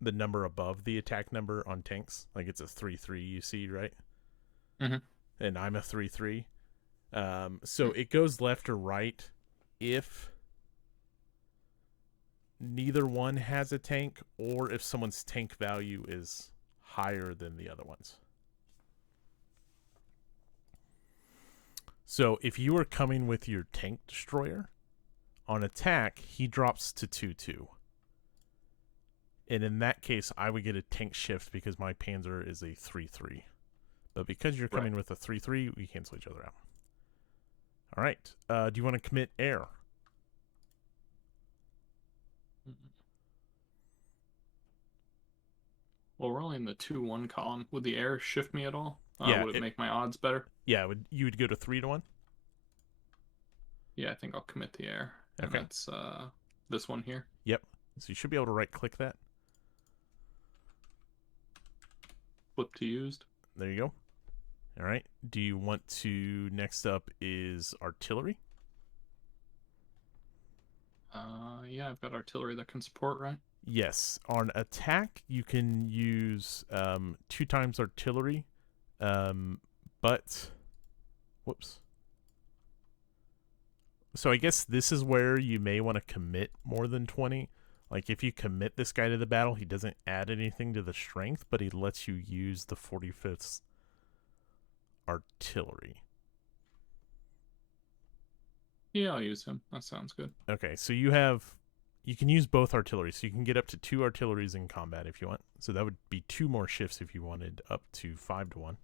number above the attack number on tanks, like it's a 3-3 you see, right? Mm-hmm. And I'm a 3-3. So it goes left or right if neither one has a tank, or if someone's tank value is higher than the other ones. So if you are coming with your Tank Destroyer, on attack, he drops to 2-2. And in that case, I would get a tank shift because my Panzer is a 3-3. But because you're coming with a 3-3, we cancel each other out. All right. Do you want to commit air? Well, we're only in the 2-1 column. Would the air shift me at all? Yeah, would it make my odds better? Yeah, you would go to 3 to 1? Yeah, I think I'll commit the air. And Okay. that's this one here. Yep. So you should be able to right-click that. Flip to used. There you go. All right. Do you want to... Next up is artillery. Yeah, I've got artillery that can support, right? Yes. On attack, you can use 2 times artillery, but whoops. So I guess this is where you may want to commit more than 20. Like if you commit this guy to the battle, he doesn't add anything to the strength, but he lets you use the 45th artillery. Yeah, I'll use him. That sounds good. Okay, so you can use both artillery, so you can get up to 2 artilleries in combat if you want. So that would be 2 more shifts if you wanted up to 5 to 1.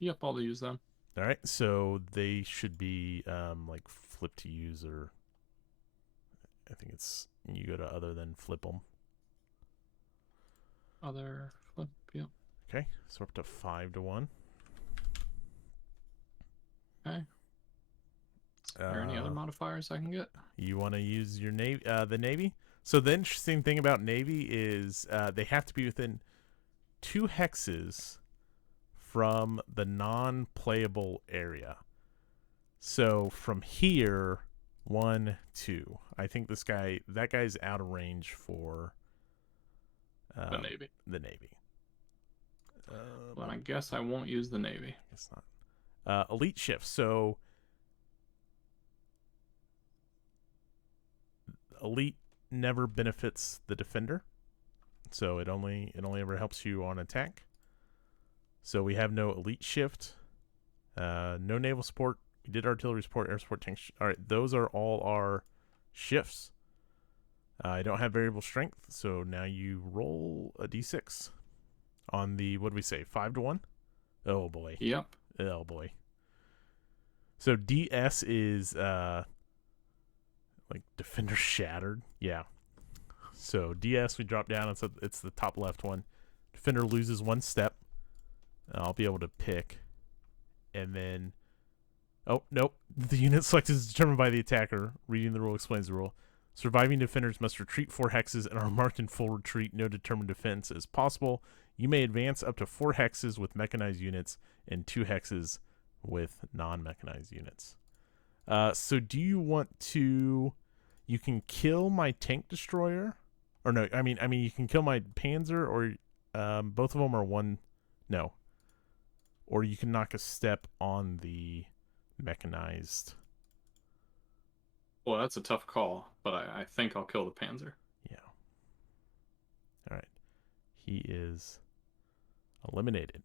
Yep, I'll use them. All right, so they should be like flip to use, or I think it's you go to other than flip them. Other flip, yep. Okay, so we're up to 5 to 1. Okay. Are there any other modifiers I can get? You want to use your navy, the navy? So the interesting thing about navy is they have to be within 2 hexes from the non-playable area. So from here, 1, 2. I think that guy's out of range for The Navy. The navy. Well, I guess I won't use the Navy. It's not. Elite shift. So elite never benefits the defender. So it only ever helps you on attack. So we have no elite shift, no naval support. We did artillery support, air support, tank. All right, those are all our shifts. I don't have variable strength, so now you roll a d6 on the, what do we say, 5 to 1? Oh boy. Yep. Oh boy. So DS is like defender shattered. Yeah. So DS we drop down. It's the top left one. Defender loses 1 step. I'll be able to pick, and then, oh nope, the unit selected is determined by the attacker. Reading the rule explains the rule. Surviving defenders must retreat 4 hexes and are marked in full retreat. No determined defense is possible. You may advance up to 4 hexes with mechanized units and 2 hexes with non-mechanized units. So do you want to? You can kill my tank destroyer, or no? I mean, you can kill my Panzer, or both of them are 1. No. Or you can knock a step on the mechanized. Well, that's a tough call, but I think I'll kill the Panzer. Yeah. All right. He is eliminated.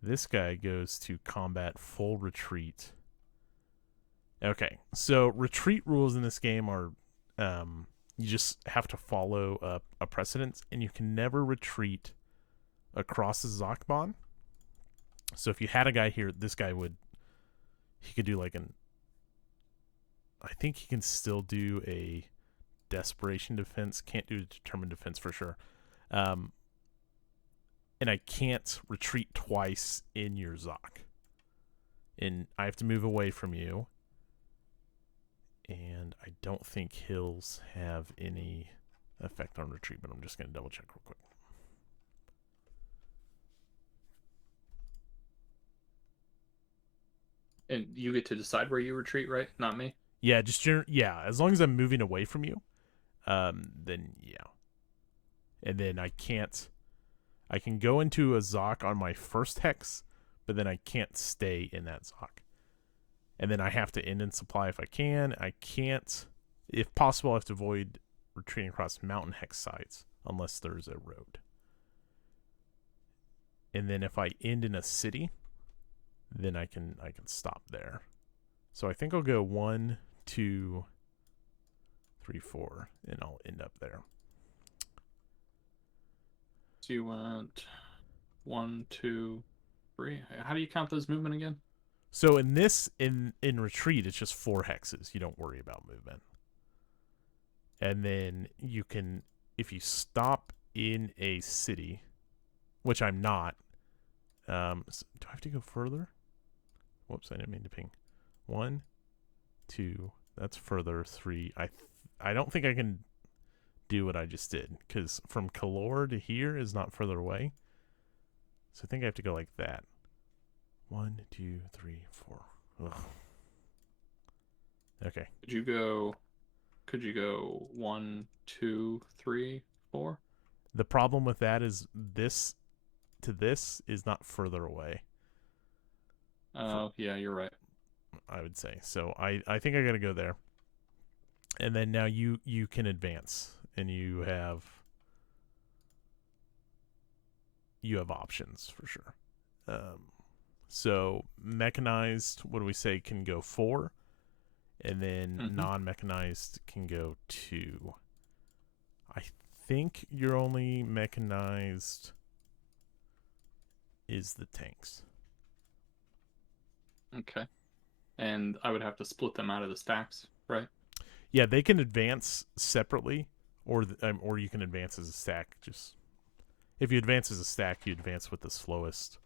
This guy goes to combat full retreat. Okay. So retreat rules in this game are you just have to follow a precedence, and you can never retreat across the Zachbahn. So if you had a guy here, this guy he could do like I think he can still do a desperation defense. Can't do a determined defense for sure. And I can't retreat twice in your Zach. And I have to move away from you. And I don't think hills have any effect on retreat, but I'm just going to double check real quick. And you get to decide where you retreat, right? Not me? Yeah, as long as I'm moving away from you, then yeah. And then I can go into a Zach on my first hex, but then I can't stay in that Zach. And then I have to end in supply if I can. I can't, if possible, I have to avoid retreating across mountain hex sites unless there's a road. And then if I end in a city, then I can stop there. So I think I'll go 1, 2, 3, 4, and I'll end up there. So you went 1, 2, 3. How do you count those movement again? So in retreat, it's just 4 hexes. You don't worry about movement. And then you can, if you stop in a city, which I'm not. Do I have to go further? Whoops, I didn't mean to ping. 1, 2, that's further. 3. I don't think I can do what I just did, because from Calor to here is not further away. So I think I have to go like that. 1, 2, 3, 4. Ugh. Okay. Did you go could you go 1, 2, 3, 4? The problem with that is this to this is not further away. Oh, yeah, you're right. I would say. So I think I got to go there. And then now you can advance and you have options for sure. So mechanized, what do we say, can go 4, and then non-mechanized can go 2. I think your only mechanized is the tanks. Okay. And I would have to split them out of the stacks, right? Yeah, they can advance separately, or you can advance as a stack. Just if you advance as a stack, you advance with the slowest.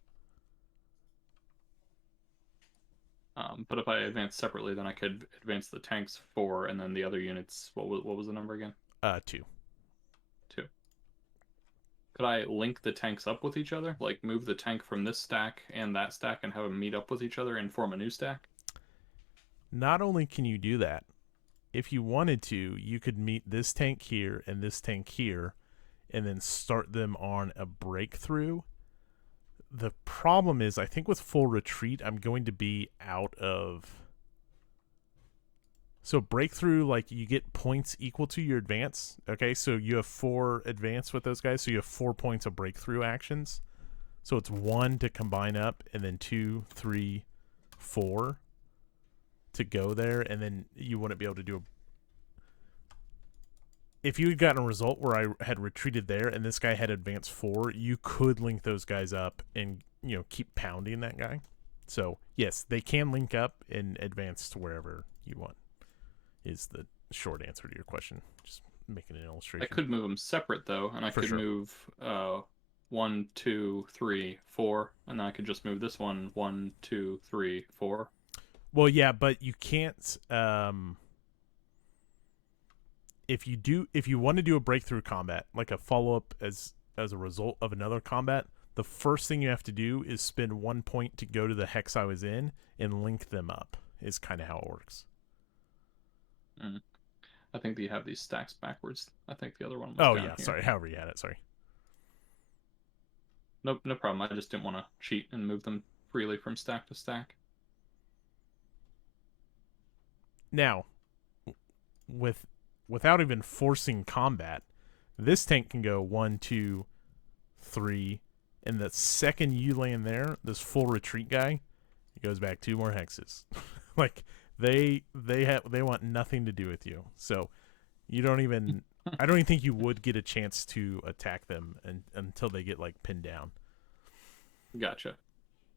But if I advance separately, then I could advance the tanks 4, and then the other units. What was the number again? 2. 2. Could I link the tanks up with each other? Like move the tank from this stack and that stack and have them meet up with each other and form a new stack? Not only can you do that, if you wanted to, you could meet this tank here and this tank here, and then start them on a breakthrough. The problem is, I think with full retreat, I'm going to be out of... So breakthrough, like, you get points equal to your advance. Okay, so you have 4 advance with those guys, so you have 4 points of breakthrough actions. So it's 1 to combine up, and then 2, 3, 4 to go there, and then you wouldn't be able to do a... If you had gotten a result where I had retreated there and this guy had advanced 4, you could link those guys up and, you know, keep pounding that guy. So, yes, they can link up and advance to wherever you want, is the short answer to your question. Just making an illustration. I could move them separate, though, and I could move 1, 2, 3, 4, and then I could just move this one 1, 2, 3, 4. Well, yeah, but you can't... If you want to do a breakthrough combat, like a follow-up as a result of another combat, the first thing you have to do is spend 1 point to go to the hex I was in and link them up, is kind of how it works. I think that you have these stacks backwards. I think the other one was down here. Sorry, however you had it, sorry. Nope, no problem. I just didn't want to cheat and move them freely from stack to stack. Now, without even forcing combat, this tank can go 1, 2, 3, and the second you land there, this full retreat guy, he goes back 2 more hexes. Like they want nothing to do with you. So you don't even I don't even think you would get a chance to attack them until they get like pinned down. Gotcha.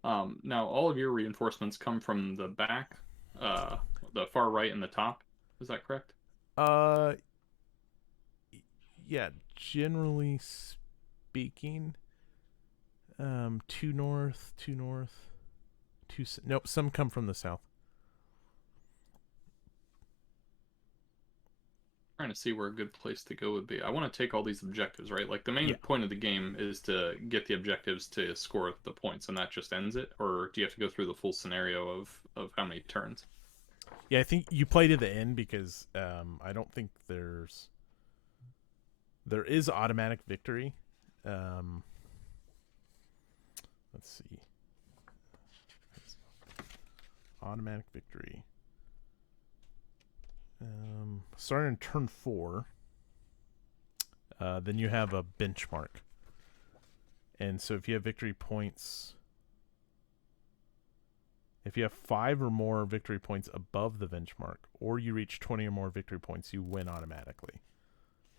Now all of your reinforcements come from the back, the far right and the top. Is that correct? Yeah, generally speaking, 2 north, 2 north, 2... Nope, some come from the south. Trying to see where a good place to go would be. I want to take all these objectives, right? Like the main point of the game is to get the objectives to score the points, and that just ends it? Or do you have to go through the full scenario of how many turns? Yeah, I think you play to the end because I don't think there is automatic victory. Let's see. Automatic victory. Starting in turn 4, then you have a benchmark. And so if you have victory points... If you have 5 or more victory points above the benchmark, or you reach 20 or more victory points, you win automatically.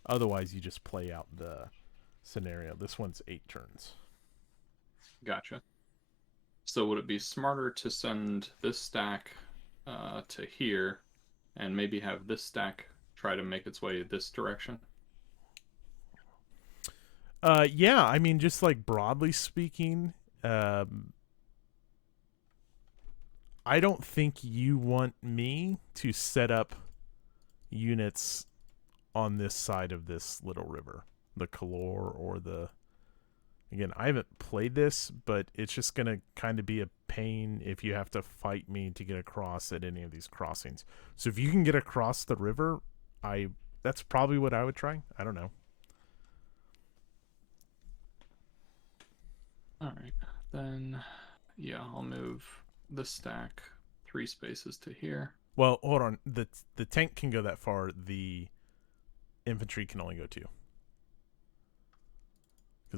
Otherwise, you just play out the scenario. This one's 8 turns. Gotcha. So would it be smarter to send this stack to here, and maybe have this stack try to make its way this direction? Yeah, I mean, just like broadly speaking, I don't think you want me to set up units on this side of this little river, the Calor or the... Again, I haven't played this, but it's just going to kind of be a pain if you have to fight me to get across at any of these crossings. So if you can get across the river, that's probably what I would try. I don't know. All right, then, yeah, I'll move the stack 3 spaces to here. Well, hold on. The tank can go that far. The infantry can only go 2.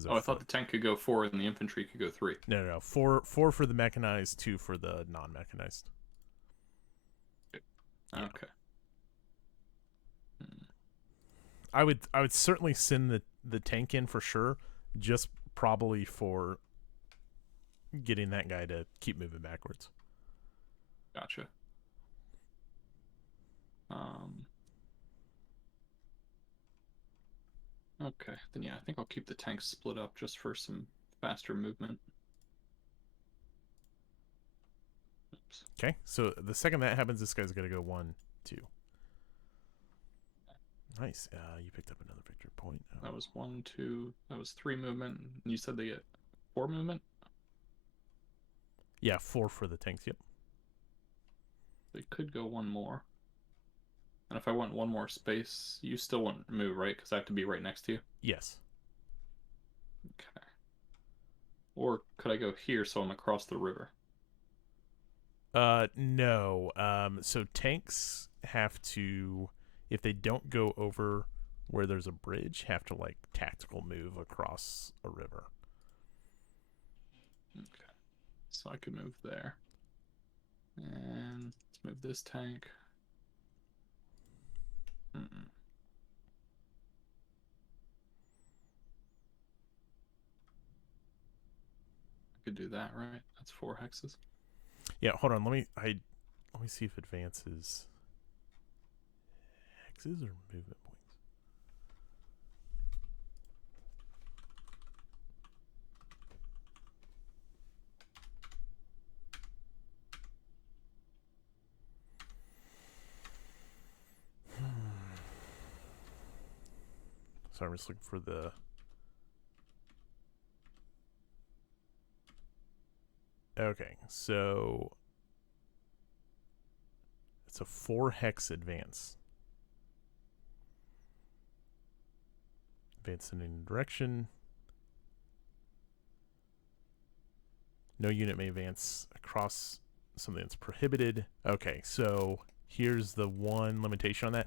Oh, I thought the tank could go 4 and the infantry could go 3. No. 4 for the mechanized, 2 for the non-mechanized. Okay. I would certainly send the tank in for sure, just probably for getting that guy to keep moving backwards. Gotcha. Okay, then yeah, I think I'll keep the tanks split up just for some faster movement. Oops. Okay, so the second that happens, this guy's gonna go 1, 2. Nice. You picked up another victory point. Oh. That was 1, 2. That was 3 movement. And you said they get 4 movement? Yeah, 4 for the tanks. Yep. They could go 1 more. And if I want 1 more space, you still won't move, right? Because I have to be right next to you. Yes. Okay. Or could I go here so I'm across the river? No. So tanks have to, if they don't go over where there's a bridge, have to like tactical move across a river. Okay. So I could move there. And let's move this tank. I could do that, right? That's 4 hexes. Yeah, hold on. Let me see if advances hexes or movement points. So I'm just looking for the. Okay, so it's a 4 hex advance. Advance in any direction. No unit may advance across something that's prohibited. Okay, so here's the one limitation on that.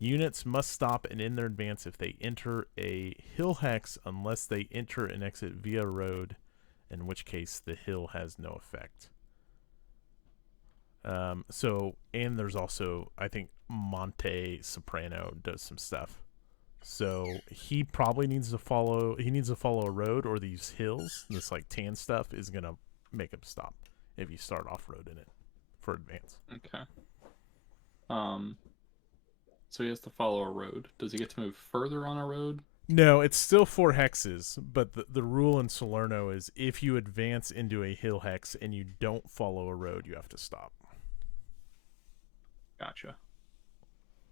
Units must stop and end their advance if they enter a hill hex unless they enter and exit via road, in which case the hill has no effect. And there's also, I think, Monte Soprano does some stuff. So he probably needs to follow a road, or these hills, this like tan stuff is going to make him stop if you start off-road in it for advance. Okay. So he has to follow a road. Does he get to move further on a road? No, it's still 4 hexes, but the rule in Salerno is if you advance into a hill hex and you don't follow a road, you have to stop. Gotcha.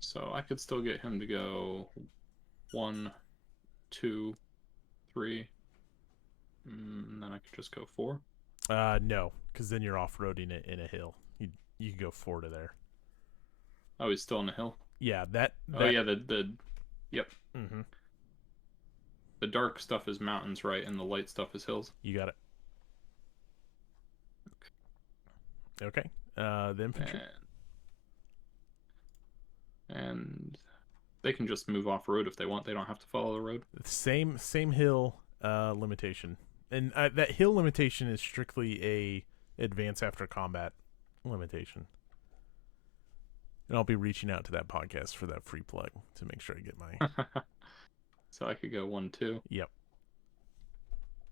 So I could still get him to go 1, 2, 3, and then I could just go 4. No, because then you're off-roading it in a hill. You go 4 to there. Oh, he's still in the hill. Yeah, that. Oh yeah, yep. Mm-hmm. The dark stuff is mountains, right, and the light stuff is hills. You got it. Okay. The infantry. And they can just move off road if they want. They don't have to follow the road. Same hill limitation, and that hill limitation is strictly a advance after combat limitation. And I'll be reaching out to that podcast for that free plug to make sure I get my. So I could go 1, 2. Yep.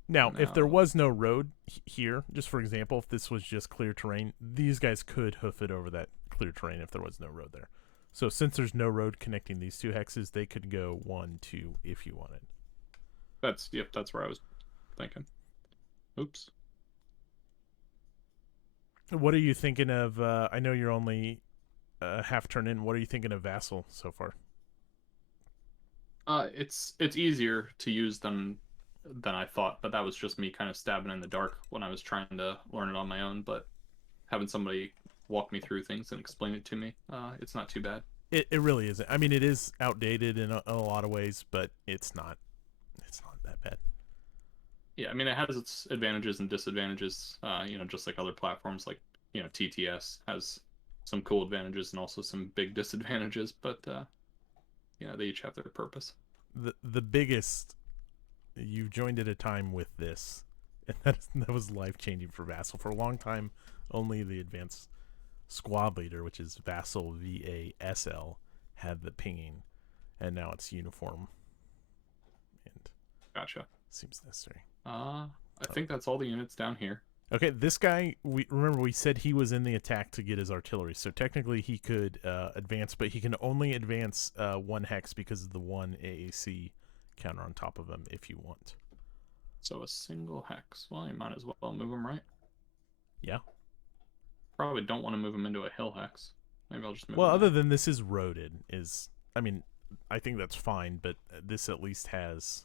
Now, if there was no road here, just for example, if this was just clear terrain, these guys could hoof it over that clear terrain if there was no road there. So since there's no road connecting these 2 hexes, they could go 1, 2 if you wanted. That's where I was thinking. Oops. What are you thinking of? I know you're only half turn in. What are you thinking of Vassal so far? It's easier to use than I thought, but that was just me kind of stabbing in the dark when I was trying to learn it on my own. But having somebody walk me through things and explain it to me, it's not too bad. It really isn't. I mean, it is outdated in a lot of ways, but it's not that bad. Yeah, I mean, it has its advantages and disadvantages. Just like other platforms, like TTS has some cool advantages and also some big disadvantages. But they each have their purpose. The biggest, you joined at a time with this, and that was life changing for Vassal. For a long time, only the advanced squad leader, which is Vassal VASL, had the pinging, and now it's uniform. And Gotcha. seems necessary. I think that's all the units down here. Okay, this guy, we said he was in the attack to get his artillery, so technically he could advance, but he can only advance 1 hex because of the 1 AAC counter on top of him if you want. So a single hex. Well, you might as well move him, right? Yeah. Probably don't want to move him into a hill hex. Maybe I'll just move Well, him other than this is roaded, I mean, I think that's fine, but this at least has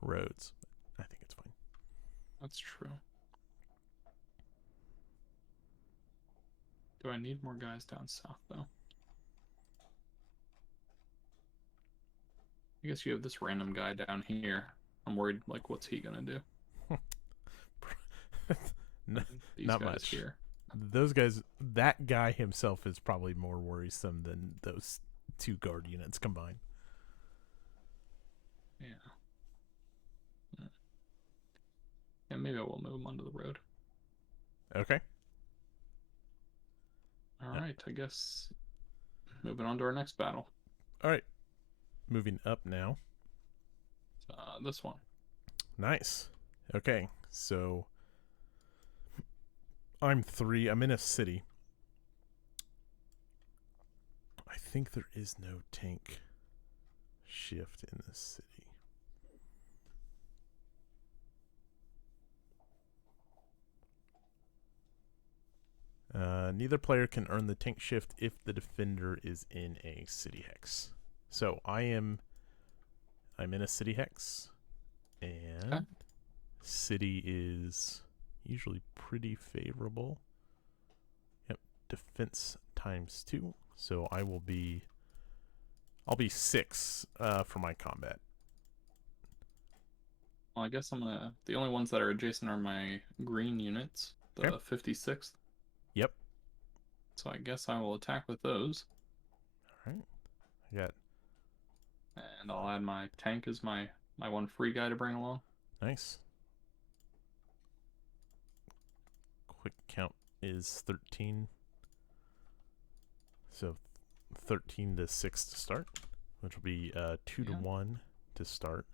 roads. I think it's fine. That's true. Do I need more guys down south, though? I guess you have this random guy down here. I'm worried, like, what's he gonna do? These Not guys much. Here. Those guys, that guy himself is probably more worrisome than those 2 guard units combined. Yeah. Yeah, maybe I will move him onto the road. Okay. All right, I guess moving on to our next battle. All right. Moving up now. This one. Nice. Okay, so I'm 3. I'm in a city. I think there is no tank shift in this city. Neither player can earn the tank shift if the defender is in a city hex. So I'm in a city hex, and Okay. city is usually pretty favorable. Yep, defense ×2. So I'll be 6 for my combat. Well, I guess the only ones that are adjacent are my green units, the Okay. 56th. Yep. So I guess I will attack with those. All right. I got And I'll add my tank as my one free guy to bring along. nice. Quick count is 13. So 13 to 6 to start, which will be 2 to 1 to start.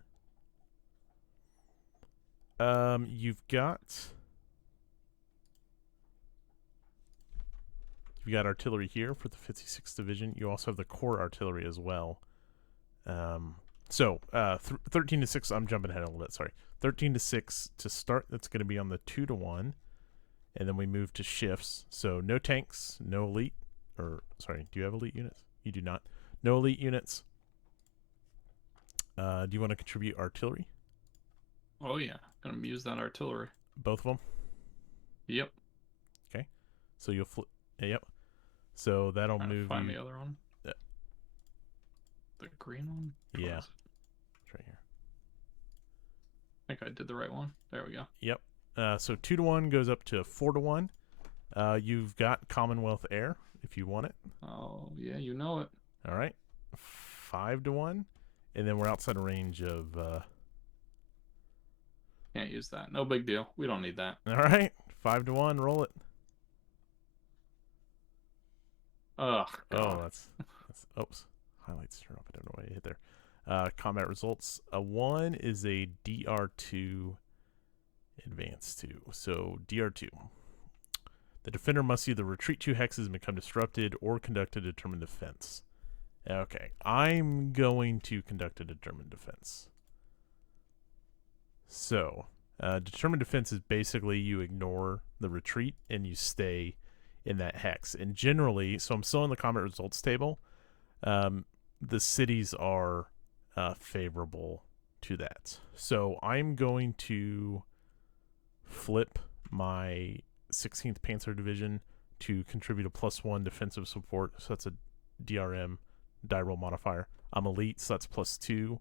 You've got artillery here for the 56th Division. You also have the core artillery as well. 13 to 6. I'm jumping ahead a little bit. Sorry, 13 to 6 to start. That's going to be on the 2 to 1, and then we move to shifts. So no tanks, no elite. Or sorry, do you have elite units? You do not. No elite units. Do you want to contribute artillery? Oh yeah, gonna use that artillery. Both of them. Yep. Okay. So you'll flip. Yep. So that'll move find you. the other one. Yeah. The green one. Which Yeah. one is it? It's right here. I think I did the right one. There we go. Yep. So 2 to 1 goes up to 4 to 1. You've got Commonwealth Air if you want it. Oh yeah, you know it. All right. 5 to 1, and then we're outside of range of. Can't use that. No big deal. We don't need that. All right. 5 to 1. Roll it. Ugh. Oh, that's oops. Highlights turn off. I don't know why you hit there. Combat results. A 1 is a DR2 advance 2. So DR2. The defender must either retreat 2 hexes and become disrupted or conduct a determined defense. Okay. I'm going to conduct a determined defense. So, determined defense is basically you ignore the retreat and you stay in that hex. And generally, so I'm still in the combat results table. The cities are favorable to that. So I'm going to flip my 16th Panzer Division to contribute a +1 defensive support. So that's a DRM die roll modifier. I'm elite, so that's +2.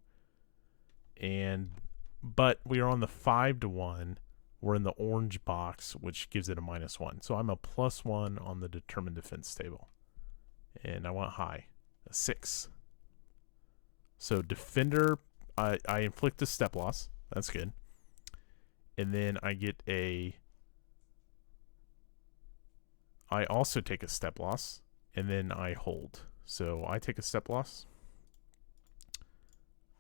But we are on the 5-1. We're in the orange box, which gives it a -1. So I'm a +1 on the determined defense table. And I want high, a 6. So defender, I inflict a step loss. That's good. And then I also take a step loss, and then I hold. So I take a step loss.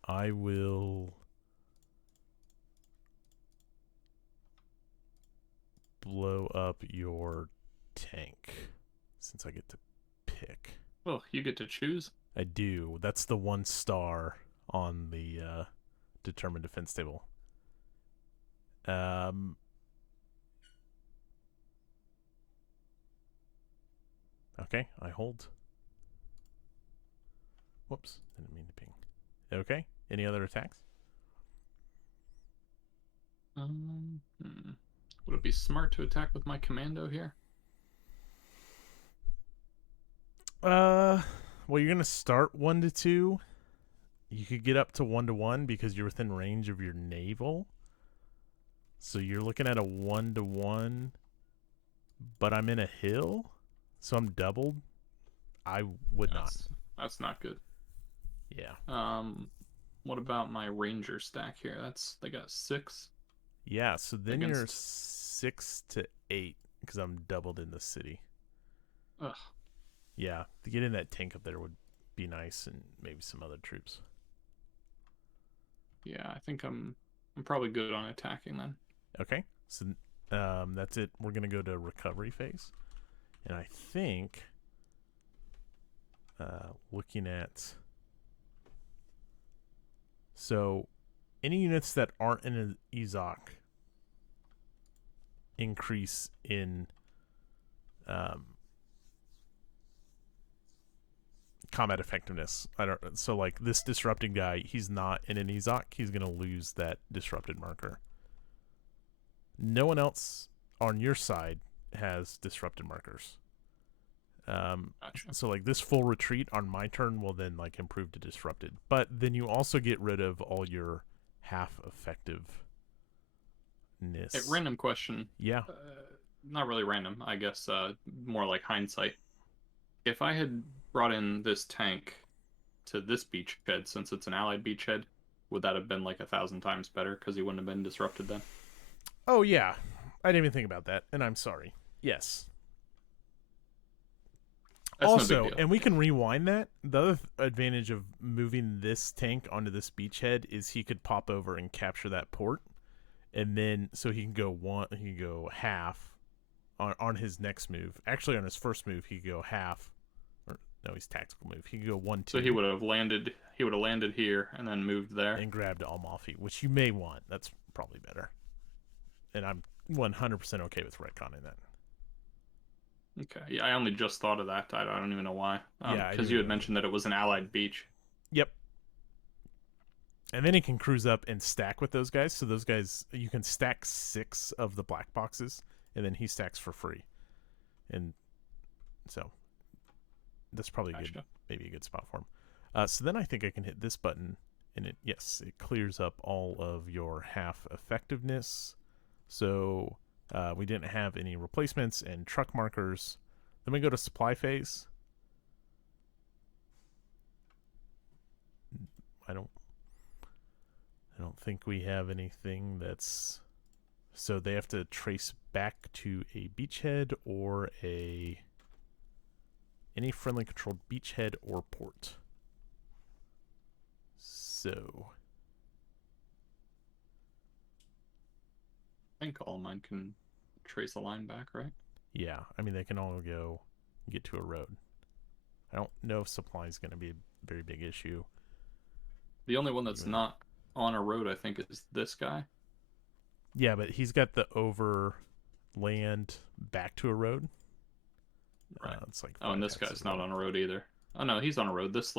I will blow up your tank, since I get to pick. Well, you get to choose. I do. That's the 1 star on the determined defense table. Okay, I hold. Whoops, didn't mean to ping. Okay, any other attacks? Would it be smart to attack with my commando here? Well, you're gonna start 1 to 2. You could get up to 1 to 1 because you're within range of your naval. So you're looking at a 1 to 1, but I'm in a hill, so I'm doubled. I would not. That's not good. Yeah. What about my ranger stack here? They got 6. Yeah, so then you're Against- 6 to 8 because I'm doubled in the city. Ugh. Yeah, to get in that tank up there would be nice, and maybe some other troops. Yeah, I think I'm probably good on attacking then. Okay, so that's it. We're gonna go to recovery phase, and I think looking at any units that aren't in an Ezok increase in combat effectiveness. So like this disrupted guy, he's not in an Ezok. He's gonna lose that disrupted marker. No one else on your side has disrupted markers. Gotcha. So like this full retreat on my turn will then like improve to disrupted. But then you also get rid of all your half effectiveness. Hey, random question. Yeah. Not really random, I guess. More like hindsight. If I had brought in this tank to this beachhead, since it's an allied beachhead, would that have been like 1,000 times better because he wouldn't have been disrupted then? Oh yeah, I didn't even think about that, and I'm sorry. Yes. That's also, no big deal. and we can rewind that. The other advantage of moving this tank onto this beachhead is he could pop over and capture that port, and then so he can go half on his next move. Actually, on his first move, he could go half. Or no, he's tactical move. He could go 1-2. So he would have landed. He would have landed here and then moved there and grabbed Almafi, which you may want. That's probably better. And I'm 100% okay with retconning that. Okay. Yeah, I only just thought of that. I don't even know why. Yeah, because you had mentioned that it was an allied beach. Yep. And then he can cruise up and stack with those guys. So those guys, you can stack 6 of the black boxes, and then he stacks for free. And so that's probably good, maybe a good spot for him. So then I think I can hit this button, and it clears up all of your half effectiveness. So we didn't have any replacements and truck markers. Then we go to supply phase. I don't think we have anything that's... So they have to trace back to a beachhead or any friendly controlled beachhead or port. So I think all of mine can trace a line back, right? yeah, I mean they can all get to a road. I don't know if supply is going to be a very big issue. The only one that's not on a road, I think, is this guy. Yeah, but he's got the overland back to a road. Right. It's like and this guy's not on a road either. Oh no, he's on a road. This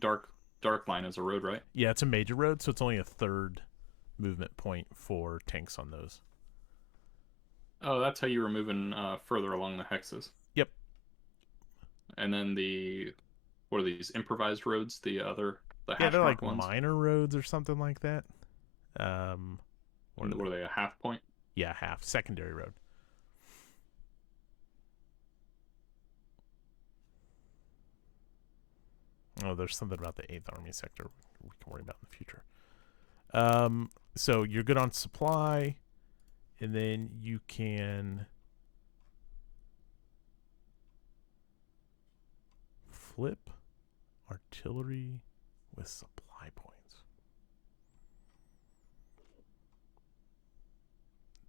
dark line is a road, right? Yeah, it's a major road, so it's only a third movement point for tanks on those. Oh, that's how you were moving further along the hexes. Yep. And then what are these improvised roads? The Yeah, hash they're mark like ones. minor roads or something like that. What are they? A half point? Yeah, half secondary road. Oh, there's something about the 8th Army sector we can worry about in the future. So you're good on supply, and then you can flip artillery with supply points.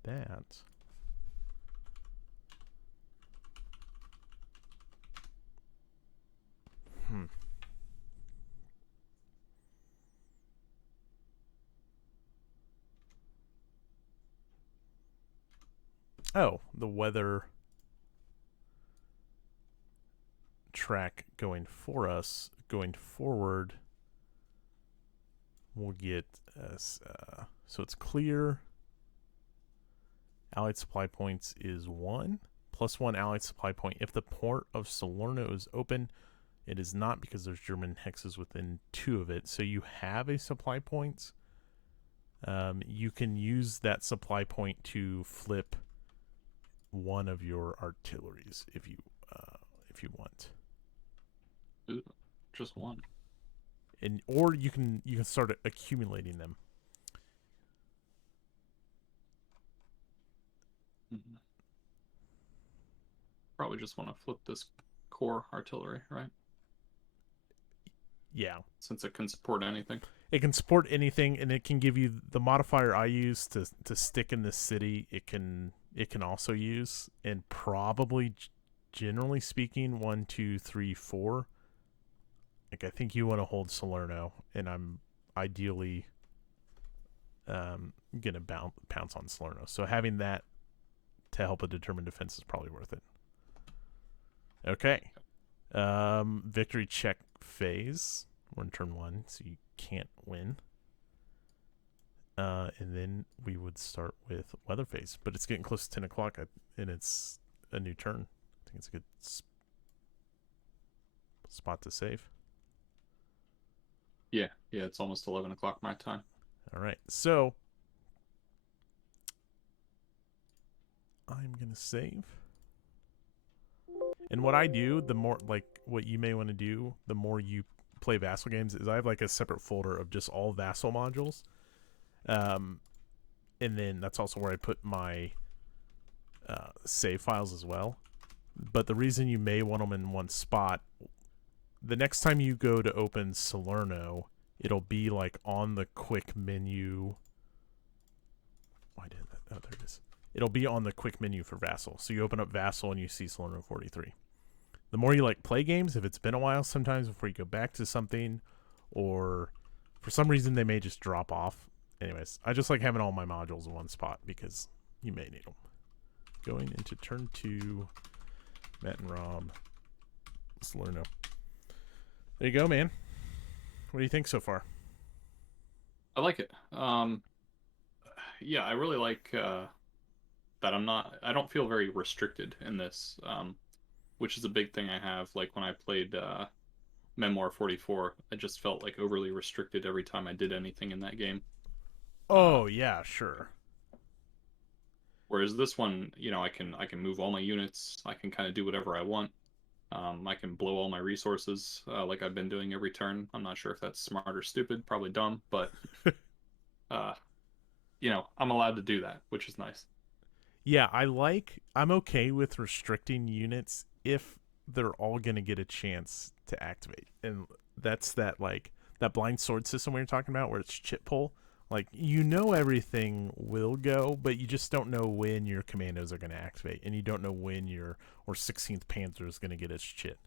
That Oh, the weather track going for us, going forward, we'll get so it's clear. Allied supply points is 1, +1 allied supply point. If the port of Salerno is open, it is not, because there's German hexes within 2 of it. So you have a supply points. You can use that supply point to flip one of your artilleries if you want. Ooh, just one. Or you can start accumulating them. Mm-hmm. Probably just want to flip this core artillery, right? Yeah. Since it can support anything. It can support anything, and it can give you the modifier I use to stick in this city. It can also use, and probably, generally speaking, 1, 2, 3, 4. Like, I think you want to hold Salerno, and I'm ideally gonna pounce on Salerno. So having that to help a determined defense is probably worth it. Okay. Victory check phase. We're in turn 1, so you can't win. And then we would start with weather phase, but it's getting close to 10 o'clock, and it's a new turn. I think it's a good spot to save. Yeah, it's almost 11 o'clock my time. All right, so I'm going to save. And what I do, the more, like, what you may want to do, the more you play Vassal games, is I have, like, a separate folder of just all Vassal modules. And then that's also where I put my save files as well. But the reason you may want them in one spot, the next time you go to open Salerno, it'll be, like, on the quick menu. Why did that? Oh, there it is. It'll be on the quick menu for Vassal. So you open up Vassal and you see Salerno 43. The more you, like, play games, if it's been a while sometimes before you go back to something, or for some reason they may just drop off. Anyways, I just like having all my modules in one spot because you may need them. Going into turn 2, Matt and Rob, Salerno. There you go, man. What do you think so far? I like it. Yeah, I really like that I don't feel very restricted in this, which is a big thing I have. Like when I played Memoir 44, I just felt like overly restricted every time I did anything in that game. Oh, yeah, sure. Whereas this one, I can move all my units. I can kind of do whatever I want. I can blow all my resources like I've been doing every turn. I'm not sure if that's smart or stupid, probably dumb, but I'm allowed to do that, which is nice. Yeah, I'm okay with restricting units if they're all going to get a chance to activate. And that's that blind sword system we were talking about where it's chip pull. Like, everything will go, but you just don't know when your commandos are going to activate, and you don't know when your 16th Panzer is going to get its chit.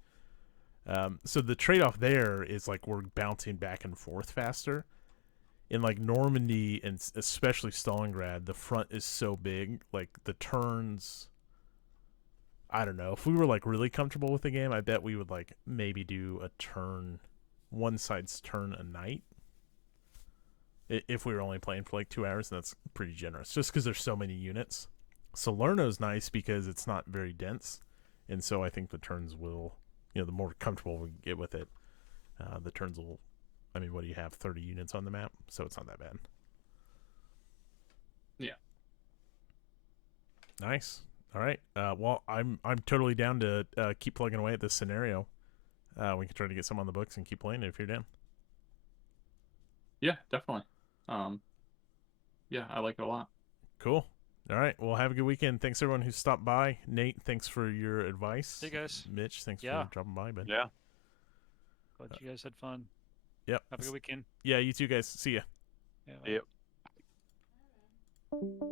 So the trade-off there is, like, we're bouncing back and forth faster. In, like, Normandy and especially Stalingrad, the front is so big, like, the turns, I don't know. If we were, like, really comfortable with the game, I bet we would, like, maybe do a turn, one side's turn a night. If we were only playing for like 2 hours, and that's pretty generous, just because there's so many units. Salerno's nice because it's not very dense, and so I think the turns will the more comfortable we get with it, the turns will. I mean, what do you have? 30 units on the map, so it's not that bad. Yeah. Nice. All right. Well, I'm totally down to keep plugging away at this scenario. We can try to get some on the books and keep playing it if you're down. Yeah, definitely. Yeah, I like it a lot. Cool. All right. Well, have a good weekend. Thanks everyone who stopped by. Nate, thanks for your advice. Hey guys. Mitch, thanks Yeah. for dropping by. Ben. Yeah. Glad you guys had fun. Yep. Have a good weekend. Yeah, you too, guys. See ya. Yeah, bye. Yep.